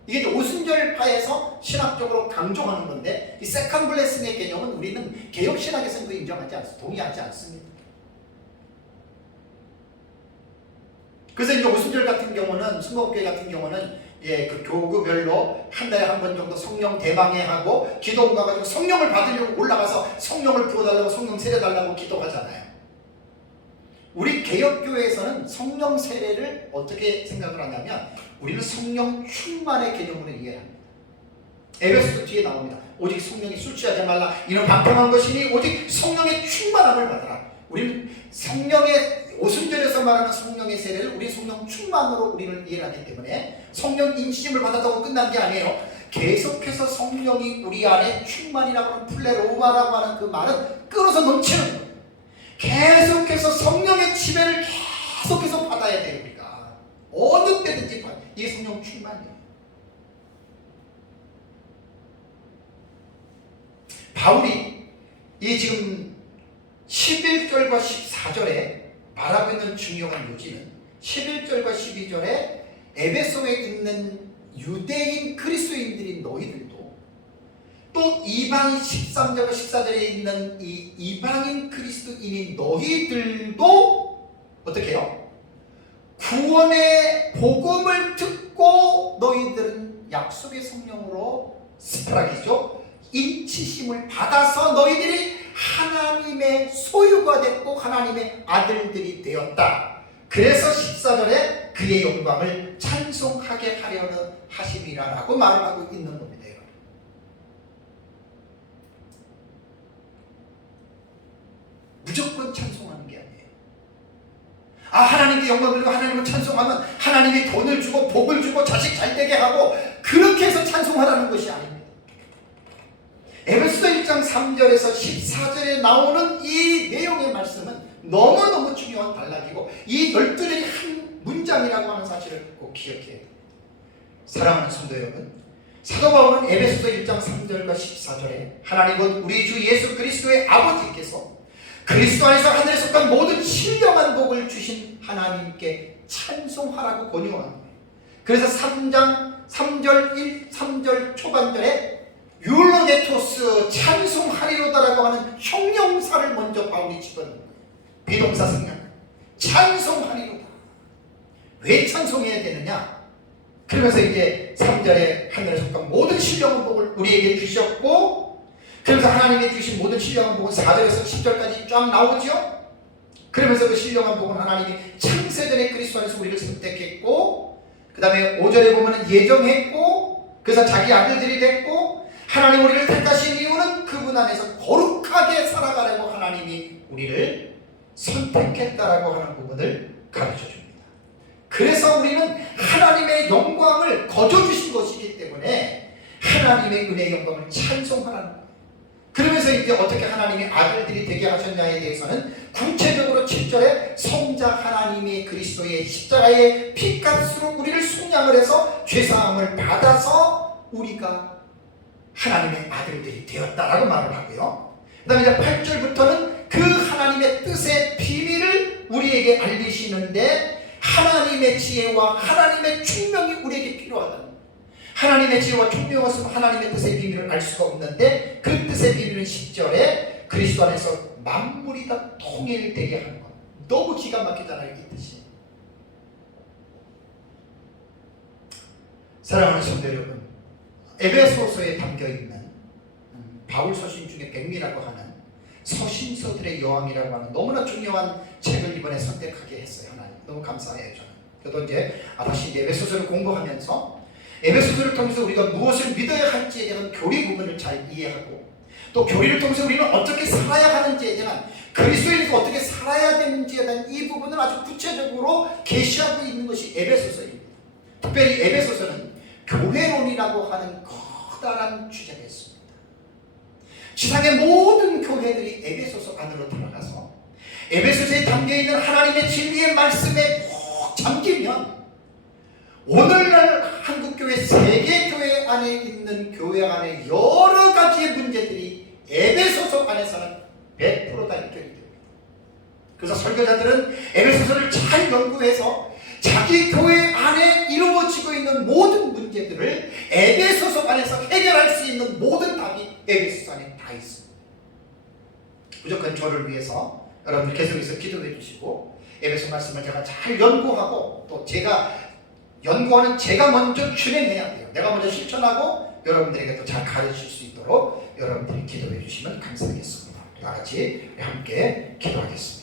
이게 오순절파에서 신학적으로 강조하는 건데 이 세컨 블레싱의 개념은 우리는 개혁 신학에서는 인정하지 않습니다. 동의하지 않습니다. 그래서 이제 오순절 같은 경우는 순복음교회 같은 경우는 그 교구별로 한 달에 한 번 정도 성령 대방회하고 기도가 가지고 성령을 받으려고 올라가서 성령을 부어달라고 성령 세례 달라고 기도하잖아요. 우리 개혁교회에서는 성령 세례를 어떻게 생각을 하냐면 우리는 성령 충만의 개념으로 이해합니다. 에베소서 뒤에 나옵니다. 오직 성령이 술 취하지 말라. 이는 방탕한 것이니 오직 성령의 충만함을 받아라. 우리는 성령의 오순절에서 말하는 성령의 세례를 우리 성령 충만으로 우리는 이해하기 때문에 성령 인치심을 받았다고 끝난 게 아니에요. 계속해서 성령이 우리 안에 충만이라고 하는 플레로마라고 하는 그 말은 끓어서 넘치는 거예요. 계속해서 성령의 지배를 계속해서 받아야 돼요. 우리가 어느 때든지 이게 성령 충만이에요. 바울이 이 지금 11절과 14절에 말하고 있는 중요한 요지는 11절과 12절에 에베소에 있는 유대인 그리스도인들인 너희들도 또 이방인 13절과 14절에 있는 이 이방인 그리스도인인 너희들도 어떻게 해요? 구원의 복음을 듣고 너희들은 약속의 성령으로 스프라기죠. 인치심을 받아서 너희들이 하나님의 소유가 됐고 하나님의 아들들이 되었다. 그래서 14절에 그의 영광을 찬송하게 하려는 하심이라고 말을 하고 있는 겁니다. 무조건 찬송하는 게 아니에요. 하나님께 영광을 드리고 하나님을 찬송하면 하나님이 돈을 주고 복을 주고 자식 잘 되게 하고 그렇게 해서 찬송하라는 것이 아닙니다. 에베소서 1장 3절에서 14절에 나오는 이 내용의 말씀은 너무너무 중요한 단락이고 이 12절이 한 문장이라고 하는 사실을 꼭 기억해야 돼요. 사랑하는 성도 여러분, 사도 바울은 에베소서 1장 3절과 14절에 하나님은 우리 주 예수 그리스도의 아버지께서 그리스도 안에서 하늘에 속한 모든 신령한 복을 주신 하나님께 찬송하라고 권유한 거예요. 그래서 3절 초반절에 율로게토스 찬송하리로다라고 하는 형용사를 먼저 바울이 집어넣는 거예요. 비동사 성량. 찬송하리로다. 왜 찬송해야 되느냐? 그러면서 이제 3절에 하늘의 속한 모든 신령한 복을 우리에게 주셨고, 그러면서 하나님이 주신 모든 신령한 복은 4절에서 10절까지 쫙 나오죠. 그러면서 그 신령한 복은 하나님이 창세전에 그리스도 안에서 우리를 선택했고, 그 다음에 5절에 보면 예정했고, 그래서 자기 아들들이 됐고, 하나님 우리를 택하신 이유는 그분 안에서 거룩하게 살아가려고 하나님이 우리를 선택했다라고 하는 부분을 가르쳐 줍니다. 그래서 우리는 하나님의 영광을 거저주신 것이기 때문에 하나님의 은혜의 영광을 찬송하라는 거예요. 그러면서 이제 어떻게 하나님의 아들들이 되게 하셨냐에 대해서는 구체적으로 7절에 성자 하나님의 그리스도의 십자가의 피값으로 우리를 속량을 해서 죄사함을 받아서 우리가 하나님의 아들들이 되었다라고 말을 하고요. 그 다음에 이제 8절부터는 그 하나님의 뜻의 비밀을 우리에게 알리시는데, 하나님의 지혜와 하나님의 총명이 우리에게 필요하다는 거예요. 하나님의 지혜와 총명이 없으면 하나님의 뜻의 비밀을 알 수가 없는데, 그 뜻의 비밀은 10절에 그리스도 안에서 만물이 다 통일되게 하는 것. 너무 기가 막히잖아요, 이 뜻이. 사랑하는 성도 여러분, 에베소서에 담겨있는 바울 서신 중에 백미라고 하는 서신서들의 여왕이라고 하는 너무나 중요한 책을 이번에 선택하게 했어요. 하나님 너무 감사해요. 저는 저도 이제 다시 에베소서를 공부하면서 에베소서를 통해서 우리가 무엇을 믿어야 할지에 대한 교리 부분을 잘 이해하고, 또 교리를 통해서 우리는 어떻게 살아야 하는지에 대한, 그리스도인에서 어떻게 살아야 되는지에 대한 이 부분을 아주 구체적으로 계시하고 있는 것이 에베소서입니다. 특별히 에베소서는 교회론이라고 하는 커다란 주제가 있습니다. 지상의 모든 교회들이 에베소서 안으로 들어가서 에베소서에 담겨있는 하나님의 진리의 말씀에 푹 잠기면, 오늘날 한국교회 세계교회 안에 있는 교회 안에 여러 가지의 문제들이 에베소서 안에서는 100% 다 해결이 됩니다. 그래서 설교자들은 에베소서를 잘 연구해서 자기 교회 안에 이루어지고 있는 모든 문제들을 에베소서 안에서 해결할 수 있는 모든 답이 에베소서 안에 다 있습니다. 무조건 저를 위해서 여러분들 계속해서 기도해 주시고, 에베소 말씀을 제가 잘 연구하고, 또 제가 연구하는 제가 먼저 실행해야 돼요. 내가 먼저 실천하고 여러분들에게 또 잘 가르칠 수 있도록 여러분들이 기도해 주시면 감사하겠습니다. 다 같이 함께 기도하겠습니다.